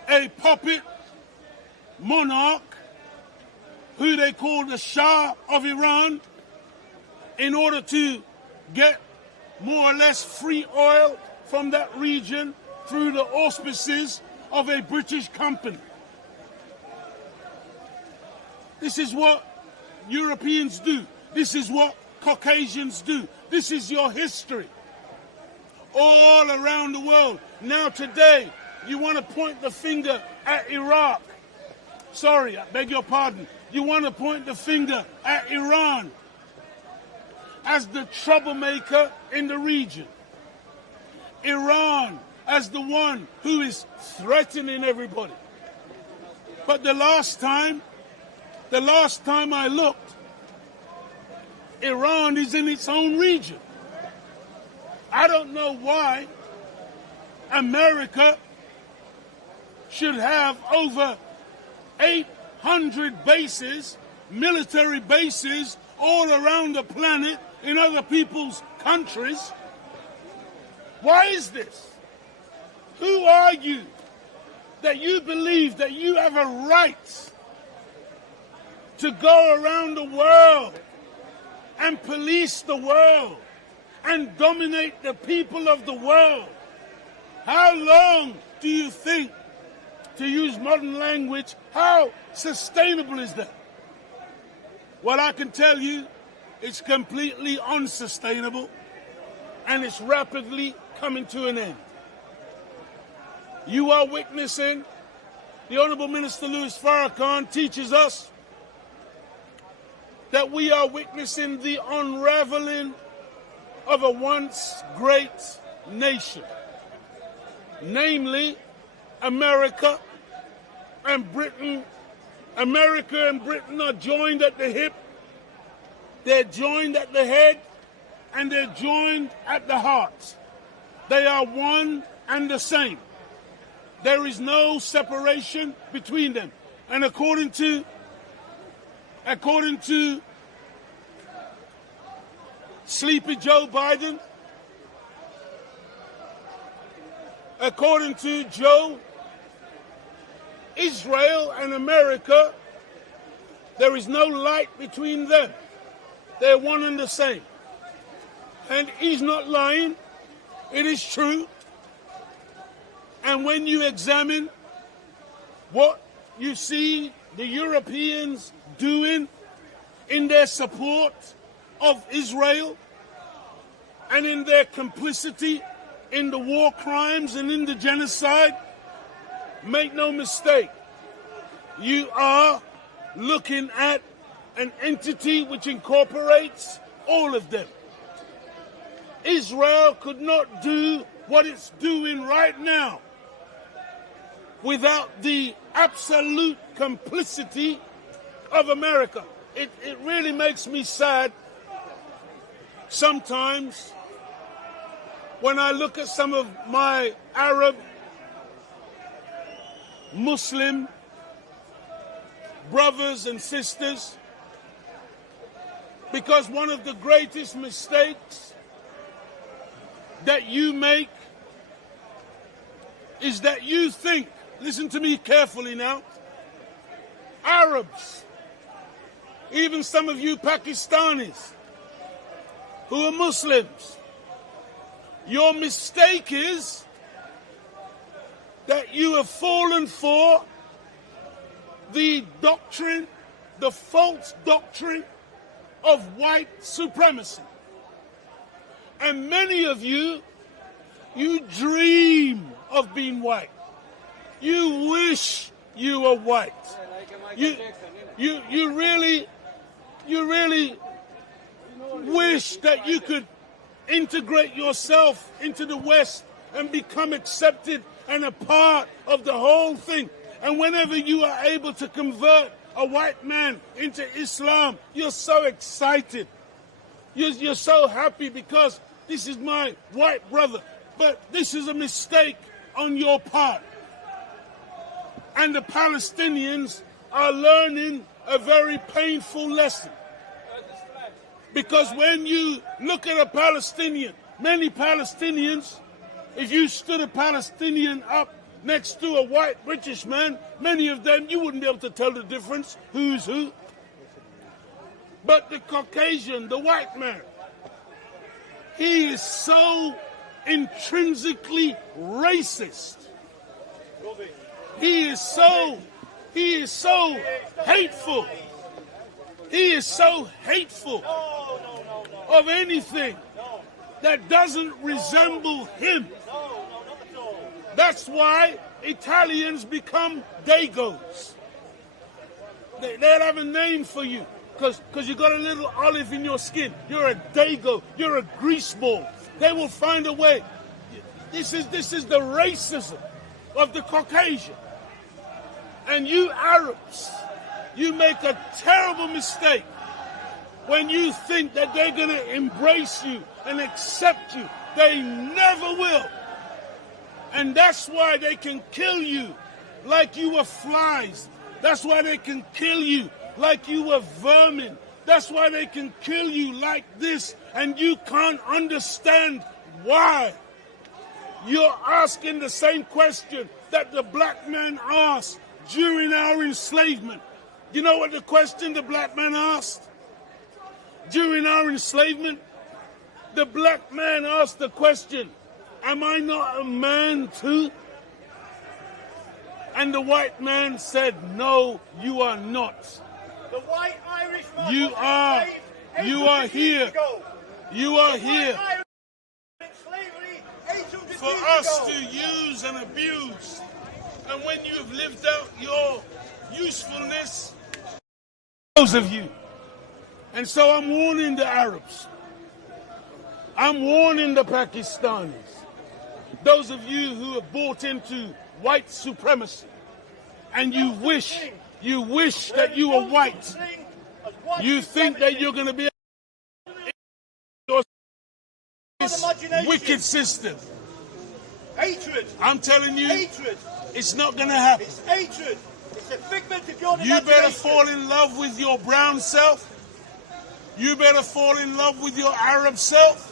a puppet monarch who they call the Shah of Iran in order to get more or less free oil from that region through the auspices of a British company. This is what Europeans do. This is what Caucasians do. This is your history. All around the world. Now today, you want to point the finger at Iraq. Sorry, I beg your pardon. You want to point the finger at Iran as the troublemaker in the region. Iran as the one who is threatening everybody. But the last time I looked, Iran is in its own region. I don't know why America should have over 800 bases, military bases, all around the planet in other people's countries. Why is this? Who are you that you believe that you have a right to go around the world and police the world and dominate the people of the world? How long do you think, to use modern language, how sustainable is that? Well, I can tell you it's completely unsustainable and it's rapidly coming to an end. You are witnessing, the Honorable Minister Louis Farrakhan teaches us that we are witnessing the unraveling of a once great nation, namely America and Britain. America and Britain are joined at the hip, they're joined at the head, and they're joined at the heart. They are one and the same. There is no separation between them. And according to Sleepy Joe Biden, according to Joe, Israel and America, there is no light between them. They're one and the same. And he's not lying. It is true. And when you examine what you see the Europeans doing in their support of Israel and in their complicity in the war crimes and in the genocide, make no mistake, you are looking at an entity which incorporates all of them. Israel could not do what it's doing right now without the absolute complicity of America. It really makes me sad sometimes when I look at some of my Arab, Muslim brothers and sisters, because one of the greatest mistakes that you make is that you think, listen to me carefully now, Arabs, even some of you Pakistanis who are Muslims, your mistake is that you have fallen for the doctrine, the false doctrine of white supremacy. And many of you, you dream of being white. You wish you were white. You really wish that you could integrate yourself into the West and become accepted and a part of the whole thing. And whenever you are able to convert a white man into Islam, you're so excited. You're so happy because this is my white brother. But this is a mistake on your part. And the Palestinians are learning a very painful lesson. Because when you look at a Palestinian, many Palestinians, if you stood a Palestinian up next to a white British man, many of them, you wouldn't be able to tell the difference, who's who. But the Caucasian, the white man, he is so intrinsically racist. He is so hateful. He is so hateful of anything that doesn't resemble him. That's why Italians become Dagos. They'll have a name for you because you got a little olive in your skin. You're a Dago. You're a greaseball. They will find a way. This is the racism of the Caucasian. And you Arabs, you make a terrible mistake when you think that they're going to embrace you and accept you. They never will. And that's why they can kill you like you were flies. That's why they can kill you like you were vermin. That's why they can kill you like this, and you can't understand why. You're asking the same question that the black man asked during our enslavement. You know what the question the black man asked? During our enslavement, the black man asked the question, am I not a man too? And the white man said, no, you are not. The white Irishman. You are here. You are here for us to use and abuse. And when you have lived out your usefulness, those of you. And so I'm warning the Arabs. I'm warning the Pakistanis. Those of you who have bought into white supremacy and you wish that you were white. You think that you're going to be in this wicked system. Hatred. I'm telling you, Hatred. it's not going to happen. It's hatred. It's a figment of your You imagination. better fall in love with your brown self. You better fall in love with your Arab self.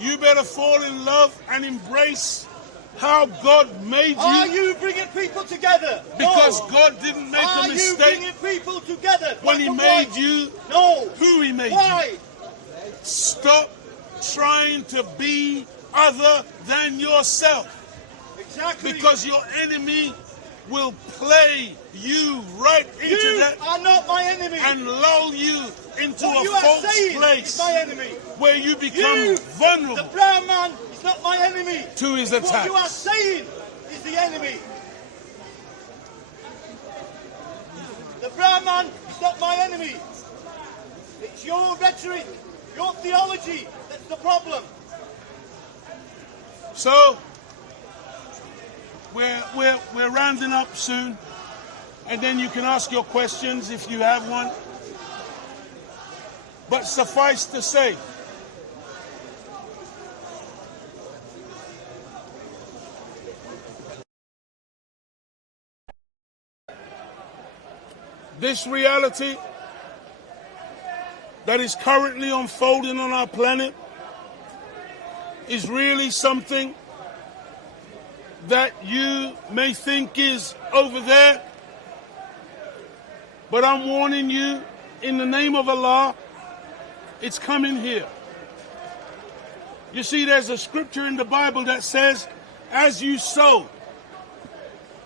You better fall in love and embrace how God made you. Are you bringing people together? Because no. God didn't make a mistake. Are you bringing people together? When He made you? No. Who He made Why? you? Stop trying to be other than yourself. Exactly. Because your enemy will play you right into that. You are not my enemy. And lull you into what a false place is my enemy. where you become vulnerable. The brown man is not my enemy. To his attacks. What you are saying is the enemy. The brown man is not my enemy. It's your rhetoric, your theology that's the problem. So we're rounding up soon, and then you can ask your questions if you have one. But suffice to say, this reality that is currently unfolding on our planet is really something that you may think is over there, But I'm warning you, in the name of Allah, it's coming here. You see, there's a scripture in the Bible that says, as you sow,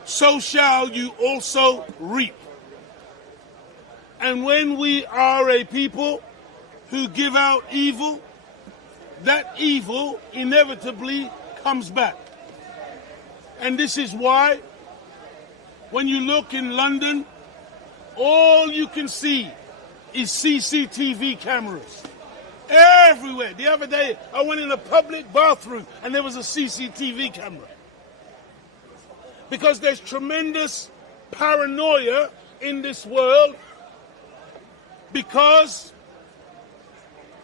so shall you also reap. And when we are a people who give out evil, that evil inevitably comes back. And this is why, when you look in London, all you can see is CCTV cameras. Everywhere. The other day, I went in a public bathroom and there was a CCTV camera. Because there's tremendous paranoia in this world because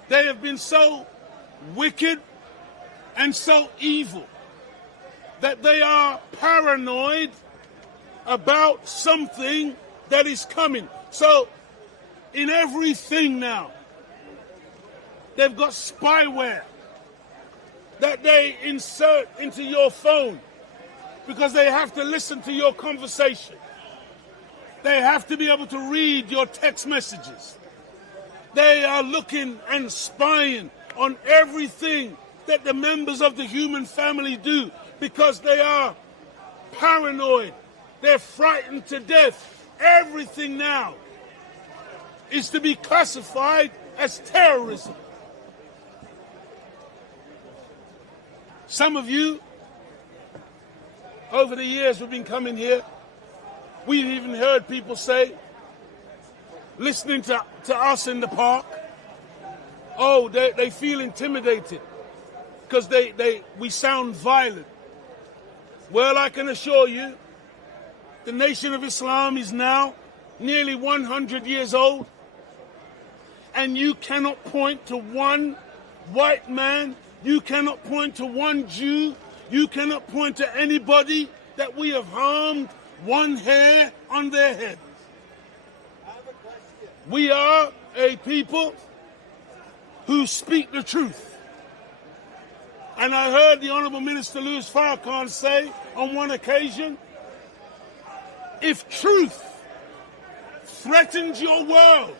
they have been so wicked and so evil that they are paranoid about something that is coming. So, in everything now, they've got spyware that they insert into your phone because they have to listen to your conversation. They have to be able to read your text messages. They are looking and spying on everything that the members of the human family do because they are paranoid. They're frightened to death. Everything now is to be classified as terrorism. Some of you, over the years we've been coming here, we've even heard people say, listening to us in the park, oh, they feel intimidated because we sound violent. Well, I can assure you, the Nation of Islam is now nearly 100 years old, and you cannot point to one white man, you cannot point to one Jew, you cannot point to anybody that we have harmed one hair on their head. We are a people who speak the truth. And I heard the Honorable Minister Louis Farrakhan say on one occasion, if truth threatens your world,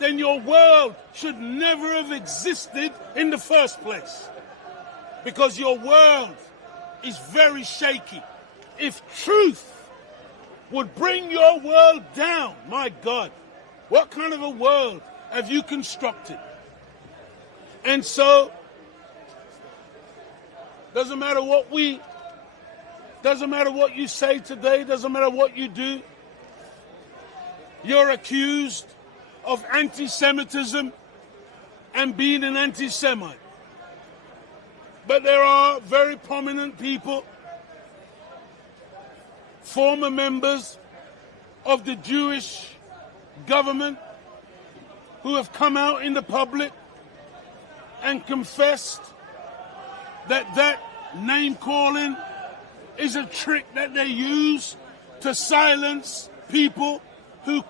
then your world should never have existed in the first place. Because your world is very shaky. If truth would bring your world down, my God, what kind of a world have you constructed? And so, doesn't matter what you say today, doesn't matter what you do, you're accused of anti-Semitism and being an anti-Semite. But there are very prominent people, former members of the Jewish government, who have come out in the public and confessed that name-calling is a trick that they use to silence people who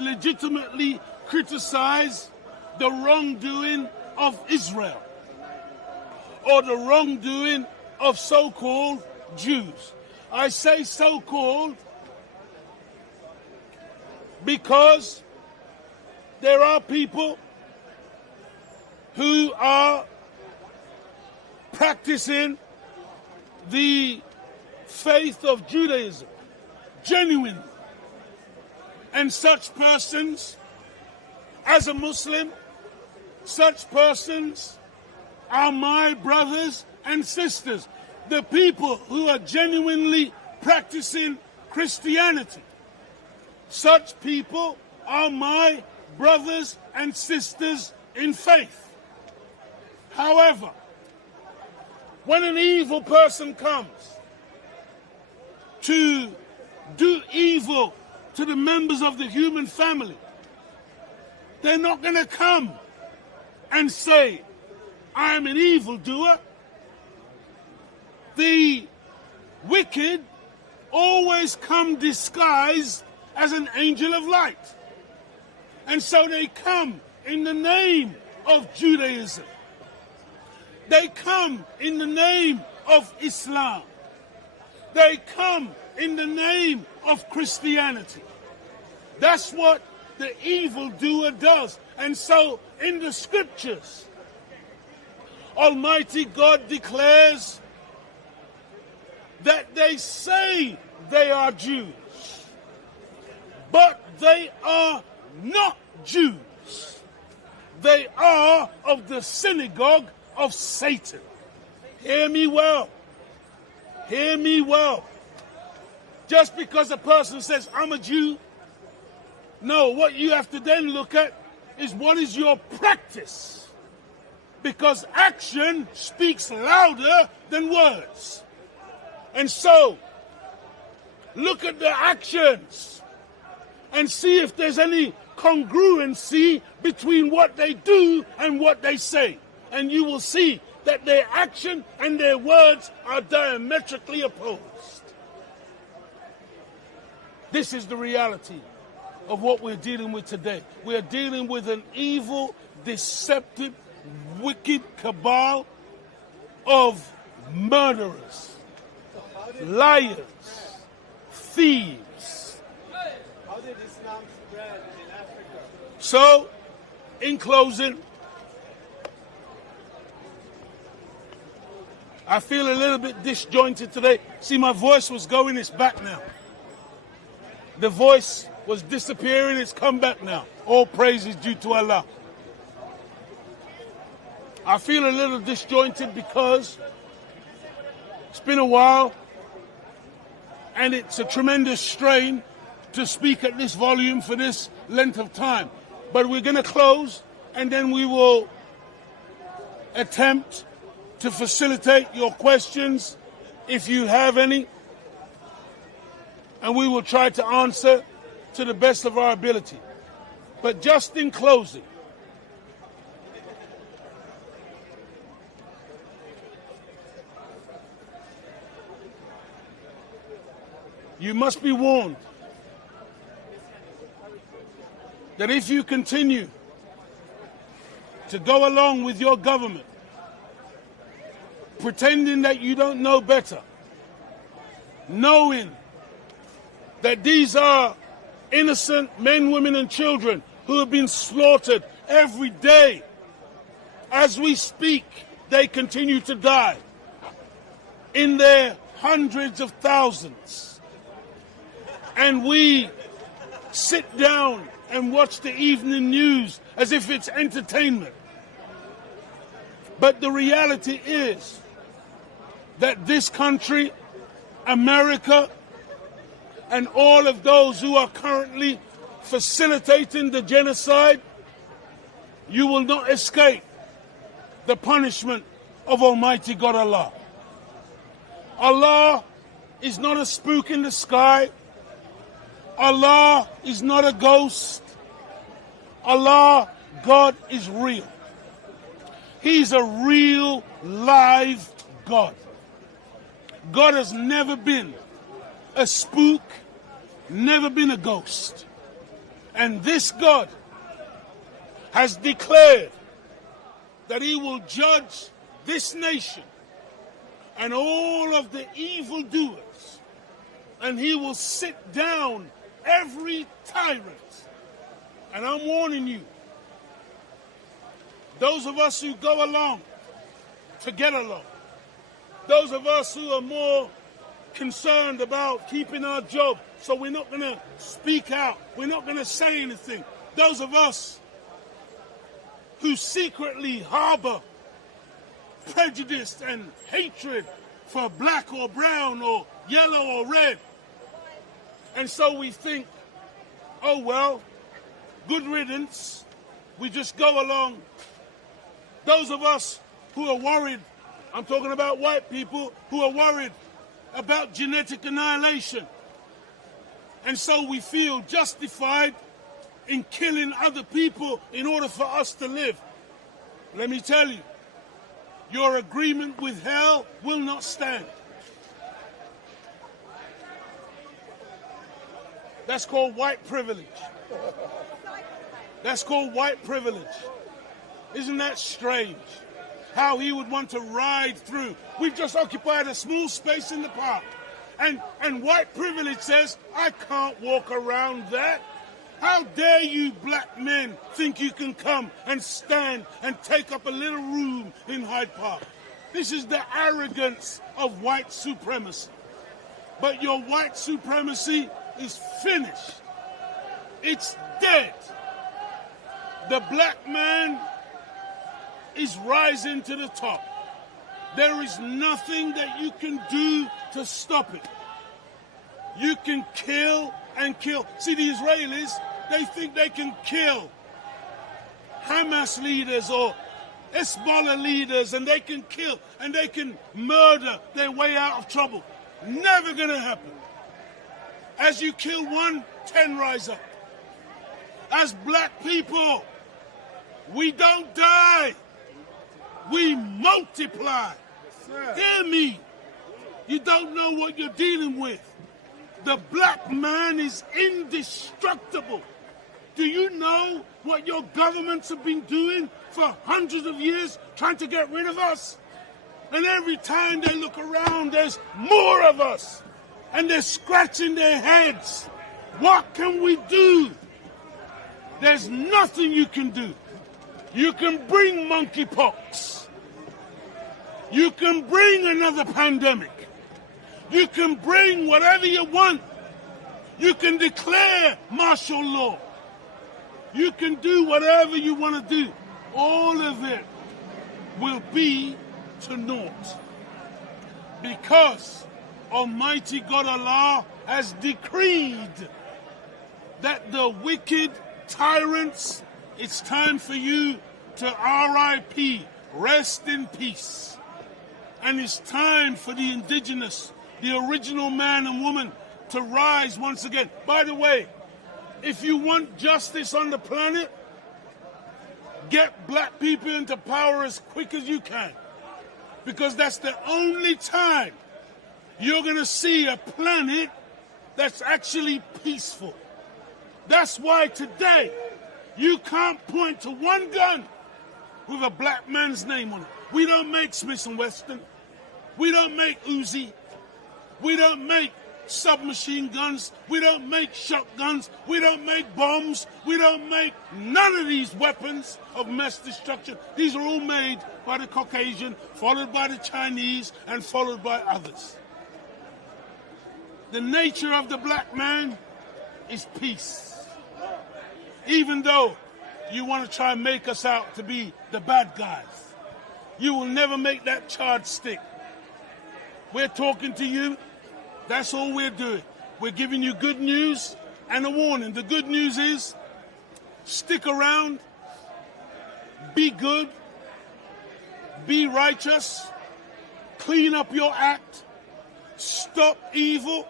legitimately criticize the wrongdoing of Israel or the wrongdoing of so-called Jews. I say so-called because there are people who are practicing the faith of Judaism genuinely. And such persons, as a Muslim, such persons are my brothers and sisters. The people who are genuinely practicing Christianity, such people are my brothers and sisters in faith. However, when an evil person comes to do evil to the members of the human family, they're not going to come and say, I'm an evildoer. The wicked always come disguised as an angel of light. And so they come in the name of Judaism. They come in the name of Islam. They come in the name of Christianity. That's what the evildoer does. And so in the scriptures, Almighty God declares that they say they are Jews, but they are not Jews. They are of the synagogue of Satan. Hear me well. Hear me well. Just because a person says, I'm a Jew, no, what you have to then look at is what is your practice. Because action speaks louder than words. And so, look at the actions and see if there's any congruency between what they do and what they say. And you will see that their action and their words are diametrically opposed. This is the reality of what we're dealing with today. We're dealing with an evil, deceptive, wicked cabal of murderers, liars, thieves. How did Islam spread in Africa? So, in closing, I feel a little bit disjointed today. See, my voice was going, it's back now. The voice was disappearing, it's come back now. All praise is due to Allah. I feel a little disjointed because it's been a while and it's a tremendous strain to speak at this volume for this length of time. But we're going to close and then we will attempt to facilitate your questions if you have any. And we will try to answer to the best of our ability. But just in closing, you must be warned that if you continue to go along with your government, pretending that you don't know better, knowing that these are innocent men, women, and children who have been slaughtered every day. As we speak, they continue to die in their hundreds of thousands. And we sit down and watch the evening news as if it's entertainment. But the reality is that this country, America, and all of those who are currently facilitating the genocide, you will not escape the punishment of Almighty God Allah. Allah is not a spook in the sky. Allah is not a ghost. Allah, God, is real. He's a real, live God. God has never been a spook, never been a ghost. And this God has declared that he will judge this nation and all of the evildoers, and he will sit down every tyrant. And I'm warning you, those of us who go along to get along, those of us who are more concerned about keeping our job, so we're not going to speak out, we're not going to say anything. Those of us who secretly harbor prejudice and hatred for black or brown or yellow or red. And so we think, oh well, good riddance, we just go along. Those of us who are worried, I'm talking about white people who are worried about genetic annihilation. And so we feel justified in killing other people in order for us to live. Let me tell you, your agreement with hell will not stand. That's called white privilege. That's called white privilege. Isn't that strange? How he would want to ride through. We've just occupied a small space in the park. And white privilege says, I can't walk around that. How dare you black men think you can come and stand and take up a little room in Hyde Park? This is the arrogance of white supremacy. But your white supremacy is finished. It's dead. The black man is rising to the top. There is nothing that you can do to stop it. You can kill and kill. See, the Israelis, they think they can kill Hamas leaders or Hezbollah leaders, and they can kill and they can murder their way out of trouble. Never gonna happen. As you kill one, 10 rise up. As black people, we don't die. We multiply. Hear me. You don't know what you're dealing with. The black man is indestructible. Do you know what your governments have been doing for hundreds of years, trying to get rid of us? And every time they look around, there's more of us. And they're scratching their heads. What can we do? There's nothing you can do. You can bring monkeypox. You can bring another pandemic. You can bring whatever you want. You can declare martial law. You can do whatever you want to do. All of it will be to naught. Because Almighty God Allah has decreed that the wicked tyrants, it's time for you to RIP, rest in peace. And it's time for the indigenous, the original man and woman to rise once again. By the way, if you want justice on the planet, get black people into power as quick as you can. Because that's the only time you're going to see a planet that's actually peaceful. That's why today you can't point to one gun with a black man's name on it. We don't make Smith & Wesson. We don't make Uzi. We don't make submachine guns. We don't make shotguns. We don't make bombs. We don't make none of these weapons of mass destruction. These are all made by the Caucasian, followed by the Chinese, and followed by others. The nature of the black man is peace. Even though you want to try and make us out to be the bad guys, you will never make that charge stick. We're talking to you. That's all we're doing. We're giving you good news and a warning. The good news is, stick around, be good, be righteous, clean up your act, stop evil.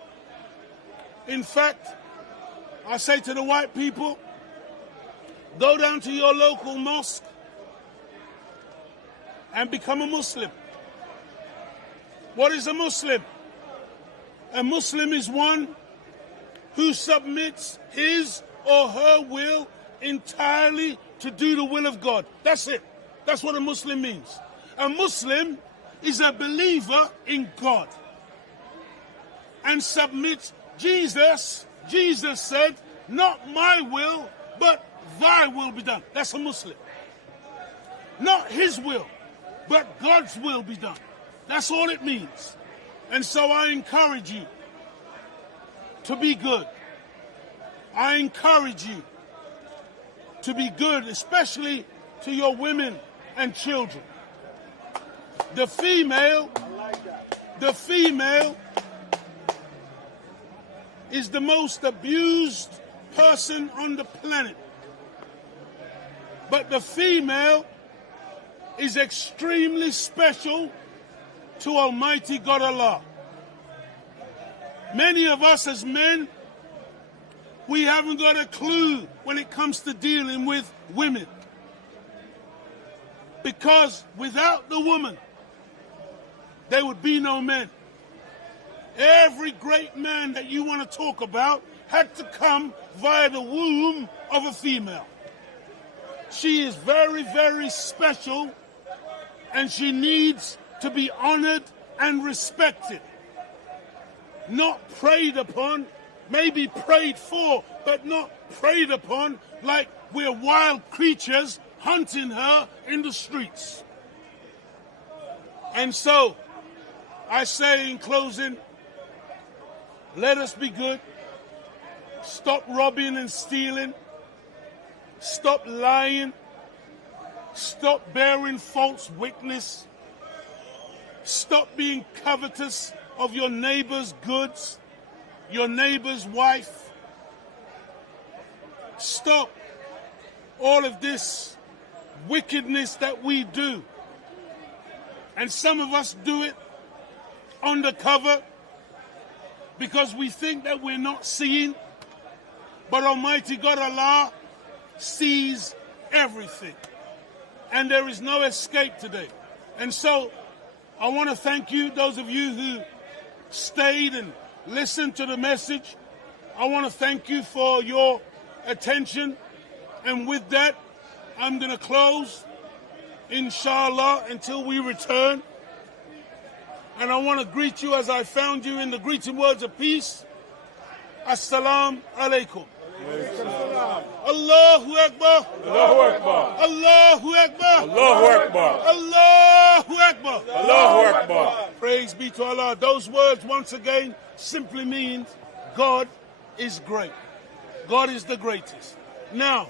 In fact, I say to the white people, go down to your local mosque and become a Muslim. What is a Muslim? A Muslim is one who submits his or her will entirely to do the will of God. That's it. That's what a Muslim means. A Muslim is a believer in God and submits. Jesus said, not my will, but thy will be done. That's a Muslim. Not his will, but God's will be done. That's all it means. And so I encourage you to be good. I encourage you to be good, especially to your women and children. The female is the most abused person on the planet. But the female is extremely special to Almighty God Allah. Many of us as men, we haven't got a clue when it comes to dealing with women. Because without the woman, there would be no men. Every great man that you want to talk about had to come via the womb of a female. She is very, very special, and she needs to be honored and respected. Not preyed upon, maybe prayed for, but not preyed upon like we're wild creatures hunting her in the streets. And so, I say in closing, let us be good. Stop robbing and stealing. Stop lying. Stop bearing false witness. Stop being covetous of your neighbor's goods, your neighbor's wife. Stop all of this wickedness that we do. And some of us do it undercover because we think that we're not seeing. But Almighty God Allah sees everything. And there is no escape today. And so I want to thank you, those of you who stayed and listened to the message. I want to thank you for your attention. And with that, I'm going to close, inshallah, until we return. And I want to greet you as I found you in the greeting words of peace. Assalamu alaikum. Allahu Akbar. Allahu Akbar. Allahu Akbar. Allahu Akbar. Allahu Akbar. Allahu Akbar. Praise be to Allah. Those words, once again, simply means God is great. God is the greatest. Now,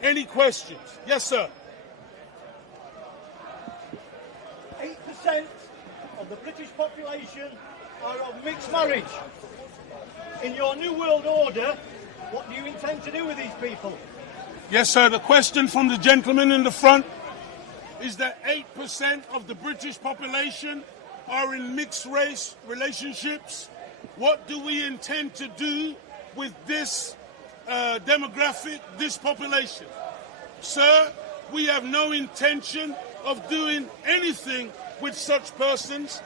any questions? Yes, sir. 8% of the British population are of mixed marriage. In your New World Order, what do you intend to do with these people? Yes, sir. The question from the gentleman in the front is that 8% of the British population are in mixed race relationships. What do we intend to do with this demographic, this population? Sir, we have no intention of doing anything with such persons.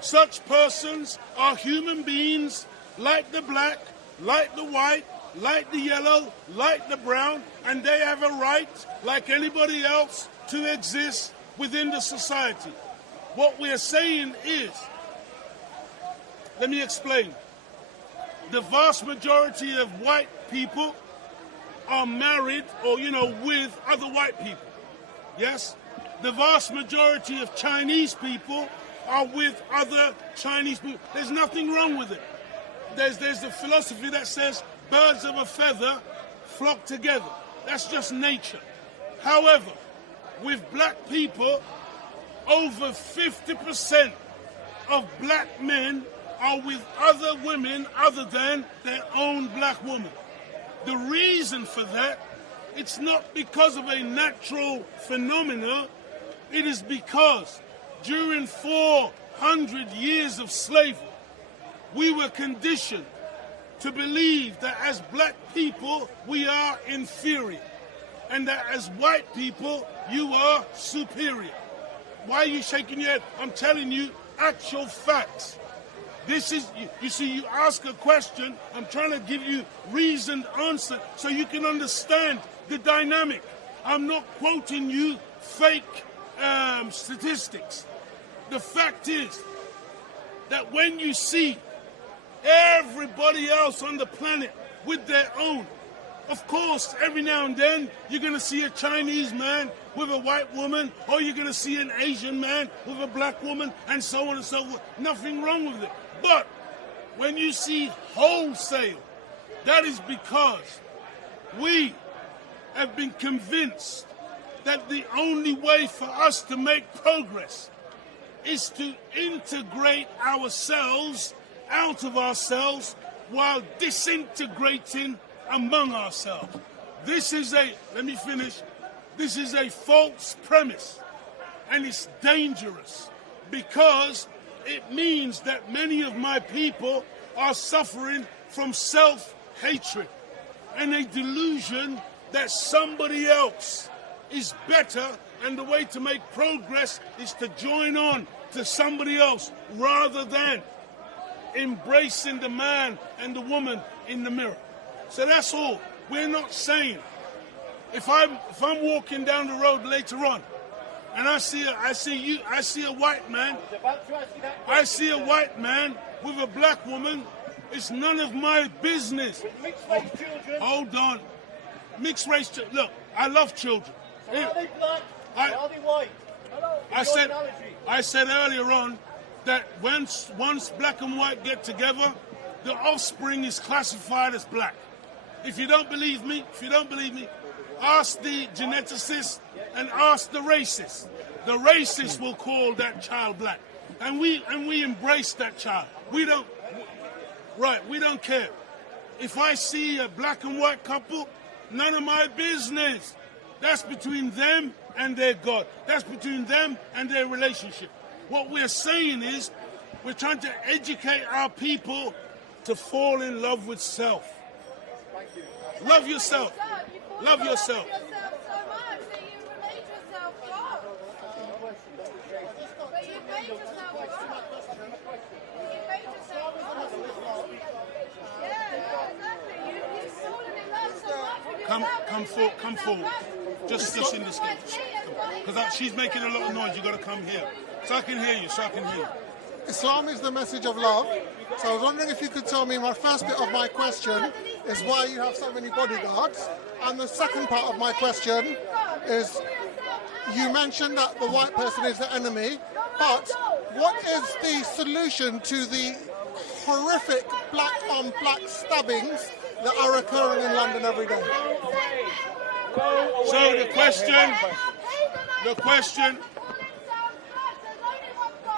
Such persons are human beings like the black, like the white, like the yellow, like the brown, and they have a right, like anybody else, to exist within the society. What we are saying is, let me explain. The vast majority of white people are married or, with other white people. Yes? The vast majority of Chinese people are with other Chinese people. There's nothing wrong with it. There's the philosophy that says birds of a feather flock together. That's just nature. However, with black people, over 50% of black men are with other women other than their own black woman. The reason for that, it's not because of a natural phenomena. It is because during 400 years of slavery, we were conditioned to believe that as black people, we are inferior, and that as white people, you are superior. Why are you shaking your head? I'm telling you actual facts. This is, you see, you ask a question, I'm trying to give you reasoned answer so you can understand the dynamic. I'm not quoting you fake statistics. The fact is that when you see everybody else on the planet with their own, of course, every now and then you're going to see a Chinese man with a white woman, or you're going to see an Asian man with a black woman, and so on and so forth. Nothing wrong with it. But when you see wholesale, that is because we have been convinced that the only way for us to make progress is to integrate ourselves out of ourselves while disintegrating among ourselves. This is let me finish. This is a false premise, and it's dangerous because it means that many of my people are suffering from self-hatred and a delusion that somebody else is better, and the way to make progress is to join on to somebody else rather than embracing the man and the woman in the mirror. So that's all. We're not saying, if I'm walking down the road later on and I see a white man with a black woman, It's none of my business. Mixed race children. Hold on. Mixed race children. Look, I love children. Are they black? Are they white? I said earlier on that once black and white get together, the offspring is classified as black. If you don't believe me, ask the geneticist and ask the racist. The racist will call that child black, and we embrace that child. We don't care. If I see a black and white couple, none of my business. That's between them and their God. That's between them and their relationship. What we're saying is we're trying to educate our people to fall in love with self. Love yourself. Love yourself. Come forward. Just in this case. Because she's making a lot of noise. You got to come here. So I can hear you. Islam is the message of love. So I was wondering if you could tell me, my first bit of my question is why you have so many bodyguards. And the second part of my question is, you mentioned that the white person is the enemy, but what is the solution to the horrific black-on-black stabbings that are occurring in London every day? So the question,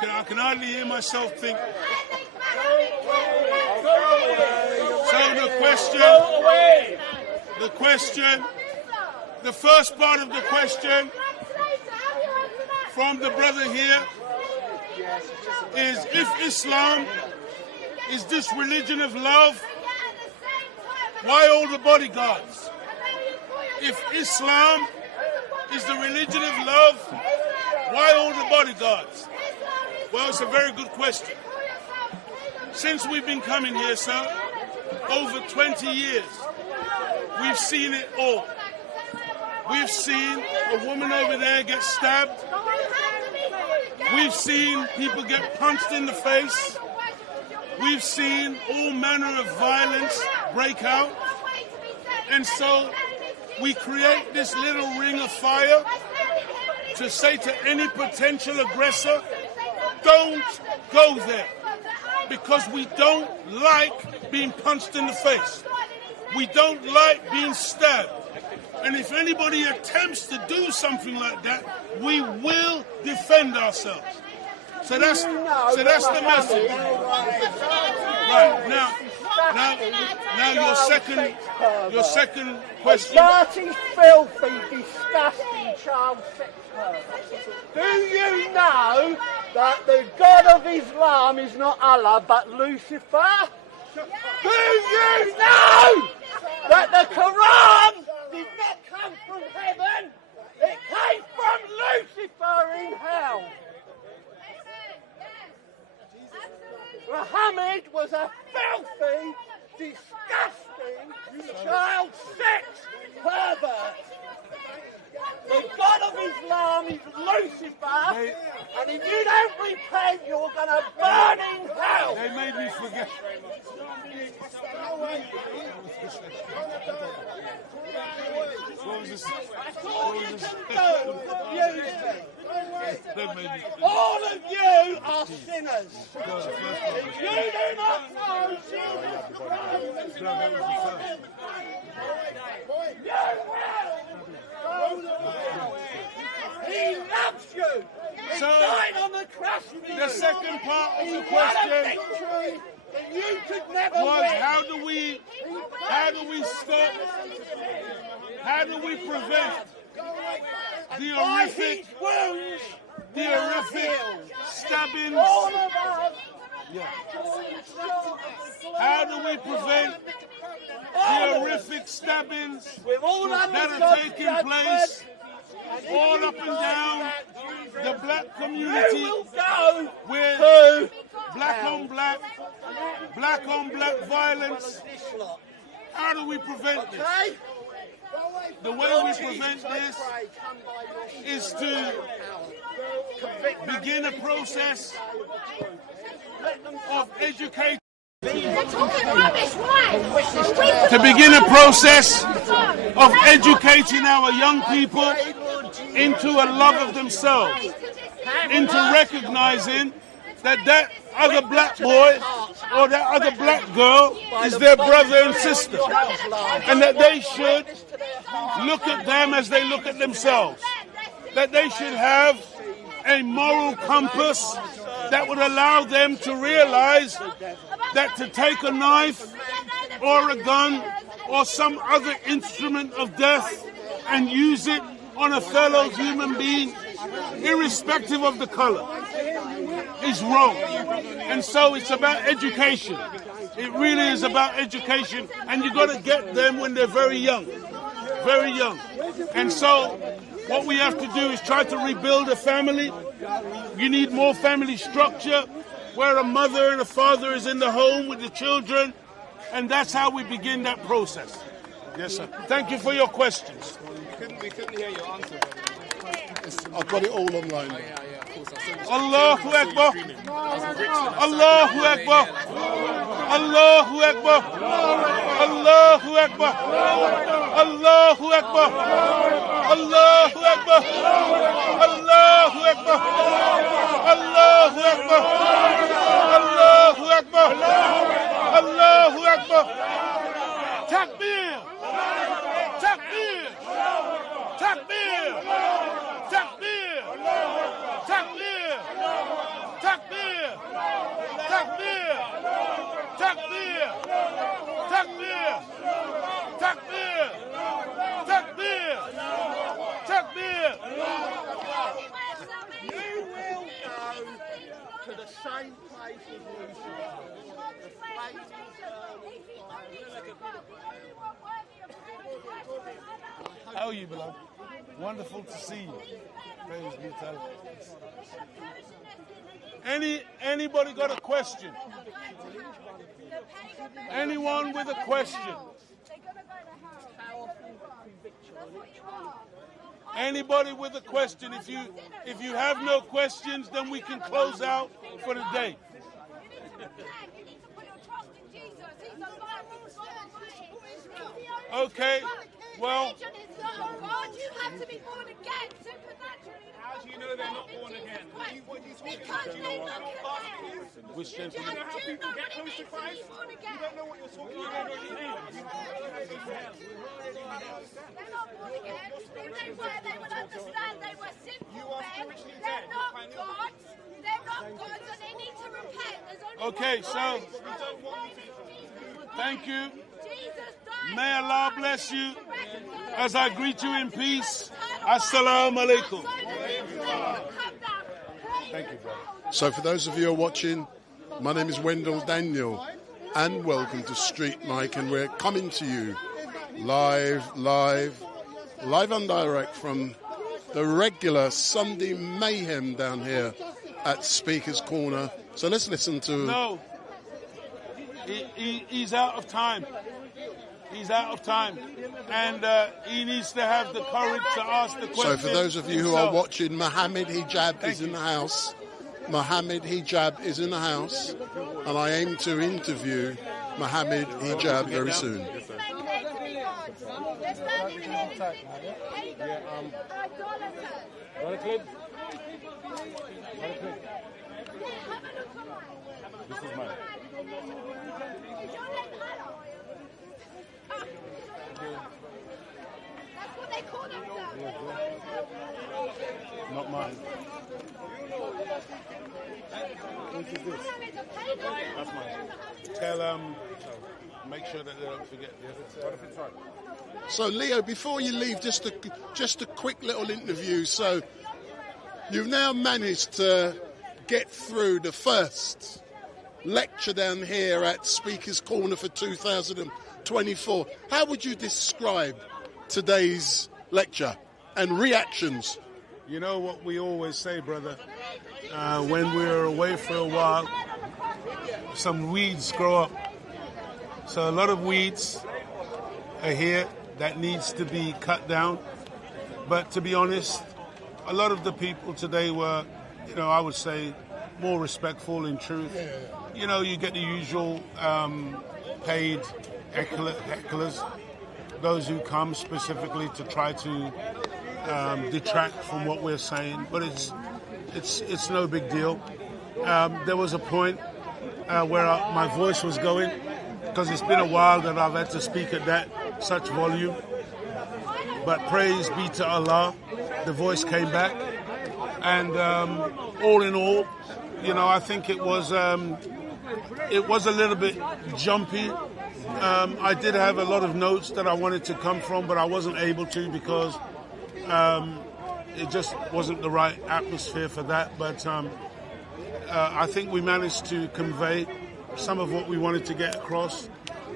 I can hardly hear myself think. So the first part of the question from the brother here is, if Islam is this religion of love, why all the bodyguards? If Islam is the religion of love, why all the bodyguards? Well, it's a very good question. Since we've been coming here, sir, over 20 years, we've seen it all. We've seen a woman over there get stabbed. We've seen people get punched in the face. We've seen all manner of violence break out. And so we create this little ring of fire to say to any potential aggressor, don't go there, because we don't like being punched in the face. We don't like being stabbed. And if anybody attempts to do something like that, we will defend ourselves. So that's the message. Right, now your second question. Dirty, filthy, disgusting child sex pervert. Do you know that the God of Islam is not Allah but Lucifer? Do you know that the Quran did not come from heaven? It came from Lucifer in hell. Muhammad was a filthy, disgusting child sex pervert. The God of Islam is Lucifer, and if you don't repent, you're going to burn in hell. They made me forget. All of you are sinners. If you do not know Jesus Christ, you will. He loves you. He died on the cross for you. The second part of the question you could never was, win. how do we stop, how do we prevent the horrific stabbings? How do we prevent the horrific stabbings that are taking place all up and down the black community, with black on black violence? How do we prevent this? The way we prevent this is to begin a process of educating To begin a process of educating our young people into a love of themselves, into recognizing that other black boy or that other black girl is their brother and sister, and that they should look at them as they look at themselves, that they should have a moral compass that would allow them to realize that to take a knife or a gun or some other instrument of death and use it on a fellow human being, irrespective of the color, is wrong. And so it's about education. It really is about education, and you've got to get them when they're very young. Very young. And so what we have to do is try to rebuild a family. You need more family structure where a mother and a father is in the home with the children, and that's how we begin that process. Yes, sir. Thank you for your questions. We couldn't hear your answer. I've got it all online. Allahu Akbar. Allahu Akbar. Allahu Akbar. Allahu Akbar. Allahu Akbar. Allahu Akbar. Allahu Akbar. Allahu Akbar. Allahu Akbar. Allahu Akbar. Takbir. Takbir. Takbir. Takbir. Takbir. Takbir. Takbir. Takbir. Takbir. Takbir. Takbir. Takbir. You will go to the same place as Lucifer. How are you, beloved? Wonderful to see you. Praise be to Allah. Anybody got a question? Anyone with a question? Anybody with a question? If you have no questions, then we can close out for the day. Okay, well. You have to be born again supernaturally. How do you know they're not born again? What are you talking about? Because they look at them. Which Do you know how people get close to Christ? You don't know what you're talking about. They're not born again. If they were, they would understand they were sinful men. They're not gods. They're not gods, and they need to repent. There's only Okay, one so God. thank you. Jesus died. May Allah bless you as I greet you in peace. Assalamu alaikum. Thank you, brother. So for those of you who are watching, my name is Wendell Daniel, and welcome to Street Mike, and we're coming to you live and direct from the regular Sunday mayhem down here at Speaker's Corner. So let's listen to... No, he's out of time. He's out of time, and he needs to have the courage to ask the question. So for those of you who are watching, Mohammed Hijab is in the house. Mohammed Hijab is in the house, and I aim to interview Mohammed Hijab very soon. This is mine. That's what they call themselves. Not mine. Which is this? That's mine. Tell make sure that they don't forget the other. What if it's right? So Leo, before you leave, just a quick little interview. So you've now managed to get through the first lecture down here at Speaker's Corner for 2024. How would you describe today's lecture and reactions? You know what we always say, brother, when we're away for a while, some weeds grow up. So a lot of weeds are here that needs to be cut down. But to be honest, a lot of the people today were, I would say, more respectful in truth. You know, you get the usual paid hecklers, those who come specifically to try to detract from what we're saying, but it's no big deal. There was a point where my voice was going, because it's been a while that I've had to speak at such volume. But praise be to Allah, the voice came back, and all in all, you know, I think it was a little bit jumpy. I did have a lot of notes that I wanted to come from, but I wasn't able to because it just wasn't the right atmosphere for that. But I think we managed to convey some of what we wanted to get across,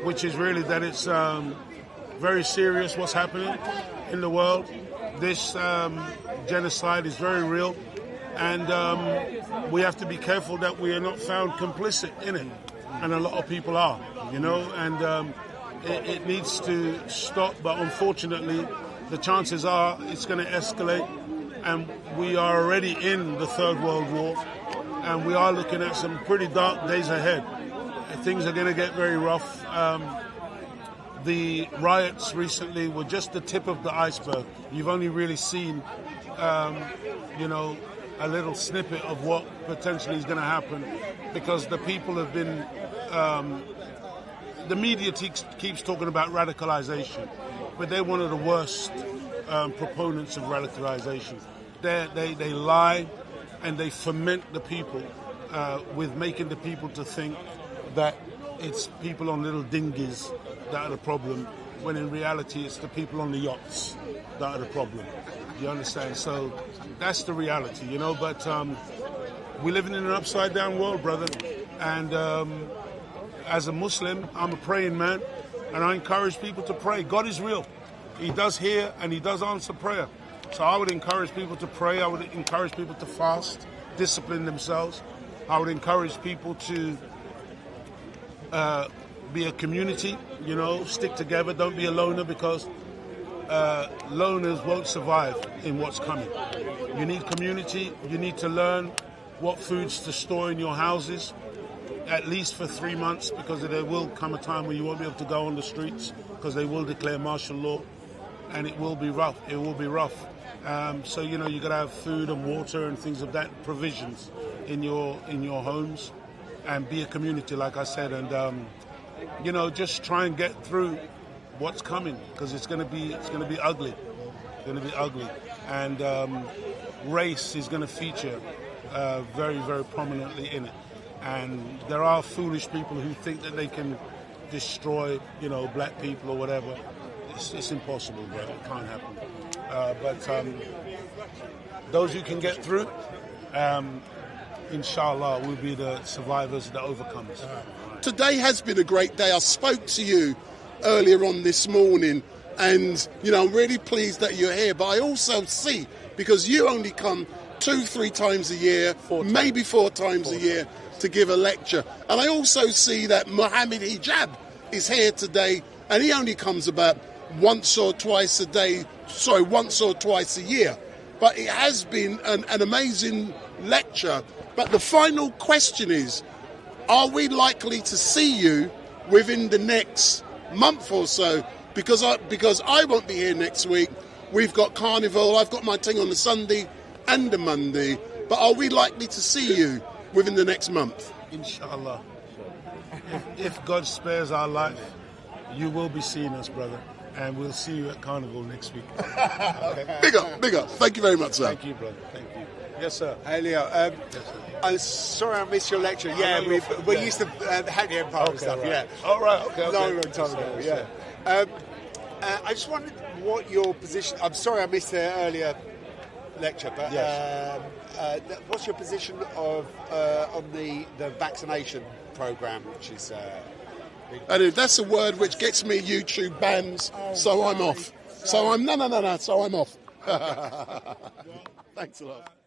which is really that it's very serious what's happening in the world. This genocide is very real, and we have to be careful that we are not found complicit in it, and a lot of people are, you know, and it needs to stop, but unfortunately the chances are it's going to escalate, and we are already in the Third World War, and we are looking at some pretty dark days ahead. Things are going to get very rough. The riots recently were just the tip of the iceberg. You've only really seen, you know, a little snippet of what potentially is going to happen, because the people have been, the media keeps talking about radicalization, but they're one of the worst proponents of radicalization. They lie and they foment the people with making the people to think that it's people on little dinghies that are the problem, when in reality it's the people on the yachts that are the problem. You understand? So that's the reality, you know. But we're living in an upside down world, brother. And as a Muslim, I'm a praying man, and I encourage people to pray. God is real. He does hear and he does answer prayer. So I would encourage people to pray. I would encourage people to fast, discipline themselves. I would encourage people to be a community, you know, stick together, don't be a loner, because loners won't survive in what's coming. You need community, you need to learn what foods to store in your houses, at least for 3 months, because there will come a time when you won't be able to go on the streets, because they will declare martial law, and it will be rough. It will be rough. So, you know, you got to have food and water and things of that, provisions in your homes, and be a community, like I said, and you know, just try and get through what's coming, because it's going to be ugly. It's going to be ugly, and race is going to feature very, very prominently in it. And there are foolish people who think that they can destroy, you know, black people or whatever. It's impossible, bro. It can't happen. But those who can get through, inshallah, will be the survivors, the overcomers. Today has been a great day. I spoke to you earlier on this morning, and you know, I'm really pleased that you're here. But I also see, because you only come 2-3 times a year, maybe 4 times a year, to give a lecture, and I also see that Mohammed Hijab is here today, and he only comes about once or twice a year. But it has been an amazing lecture. But the final question is, are we likely to see you within the next month or so? Because I won't be here next week. We've got Carnival. I've got my thing on the Sunday and the Monday. But are we likely to see you within the next month? Inshallah. If God spares our life, you will be seeing us, brother. And we'll see you at Carnival next week. Okay. Big up. Thank you very much, sir. Thank you, brother. Thank you. Yes, sir. Hey, Leo. Yes, sir. I'm sorry I missed your lecture. Yeah, we used to hack the Empire and stuff. Right. Yeah. Oh, right. Okay. Long time ago. Yeah. I just wondered what your position. I'm sorry I missed the earlier lecture, but yes. What's your position on the vaccination program, which is? And that's a word which gets me YouTube bans, so I'm off. So I'm no. So I'm off. Thanks a lot.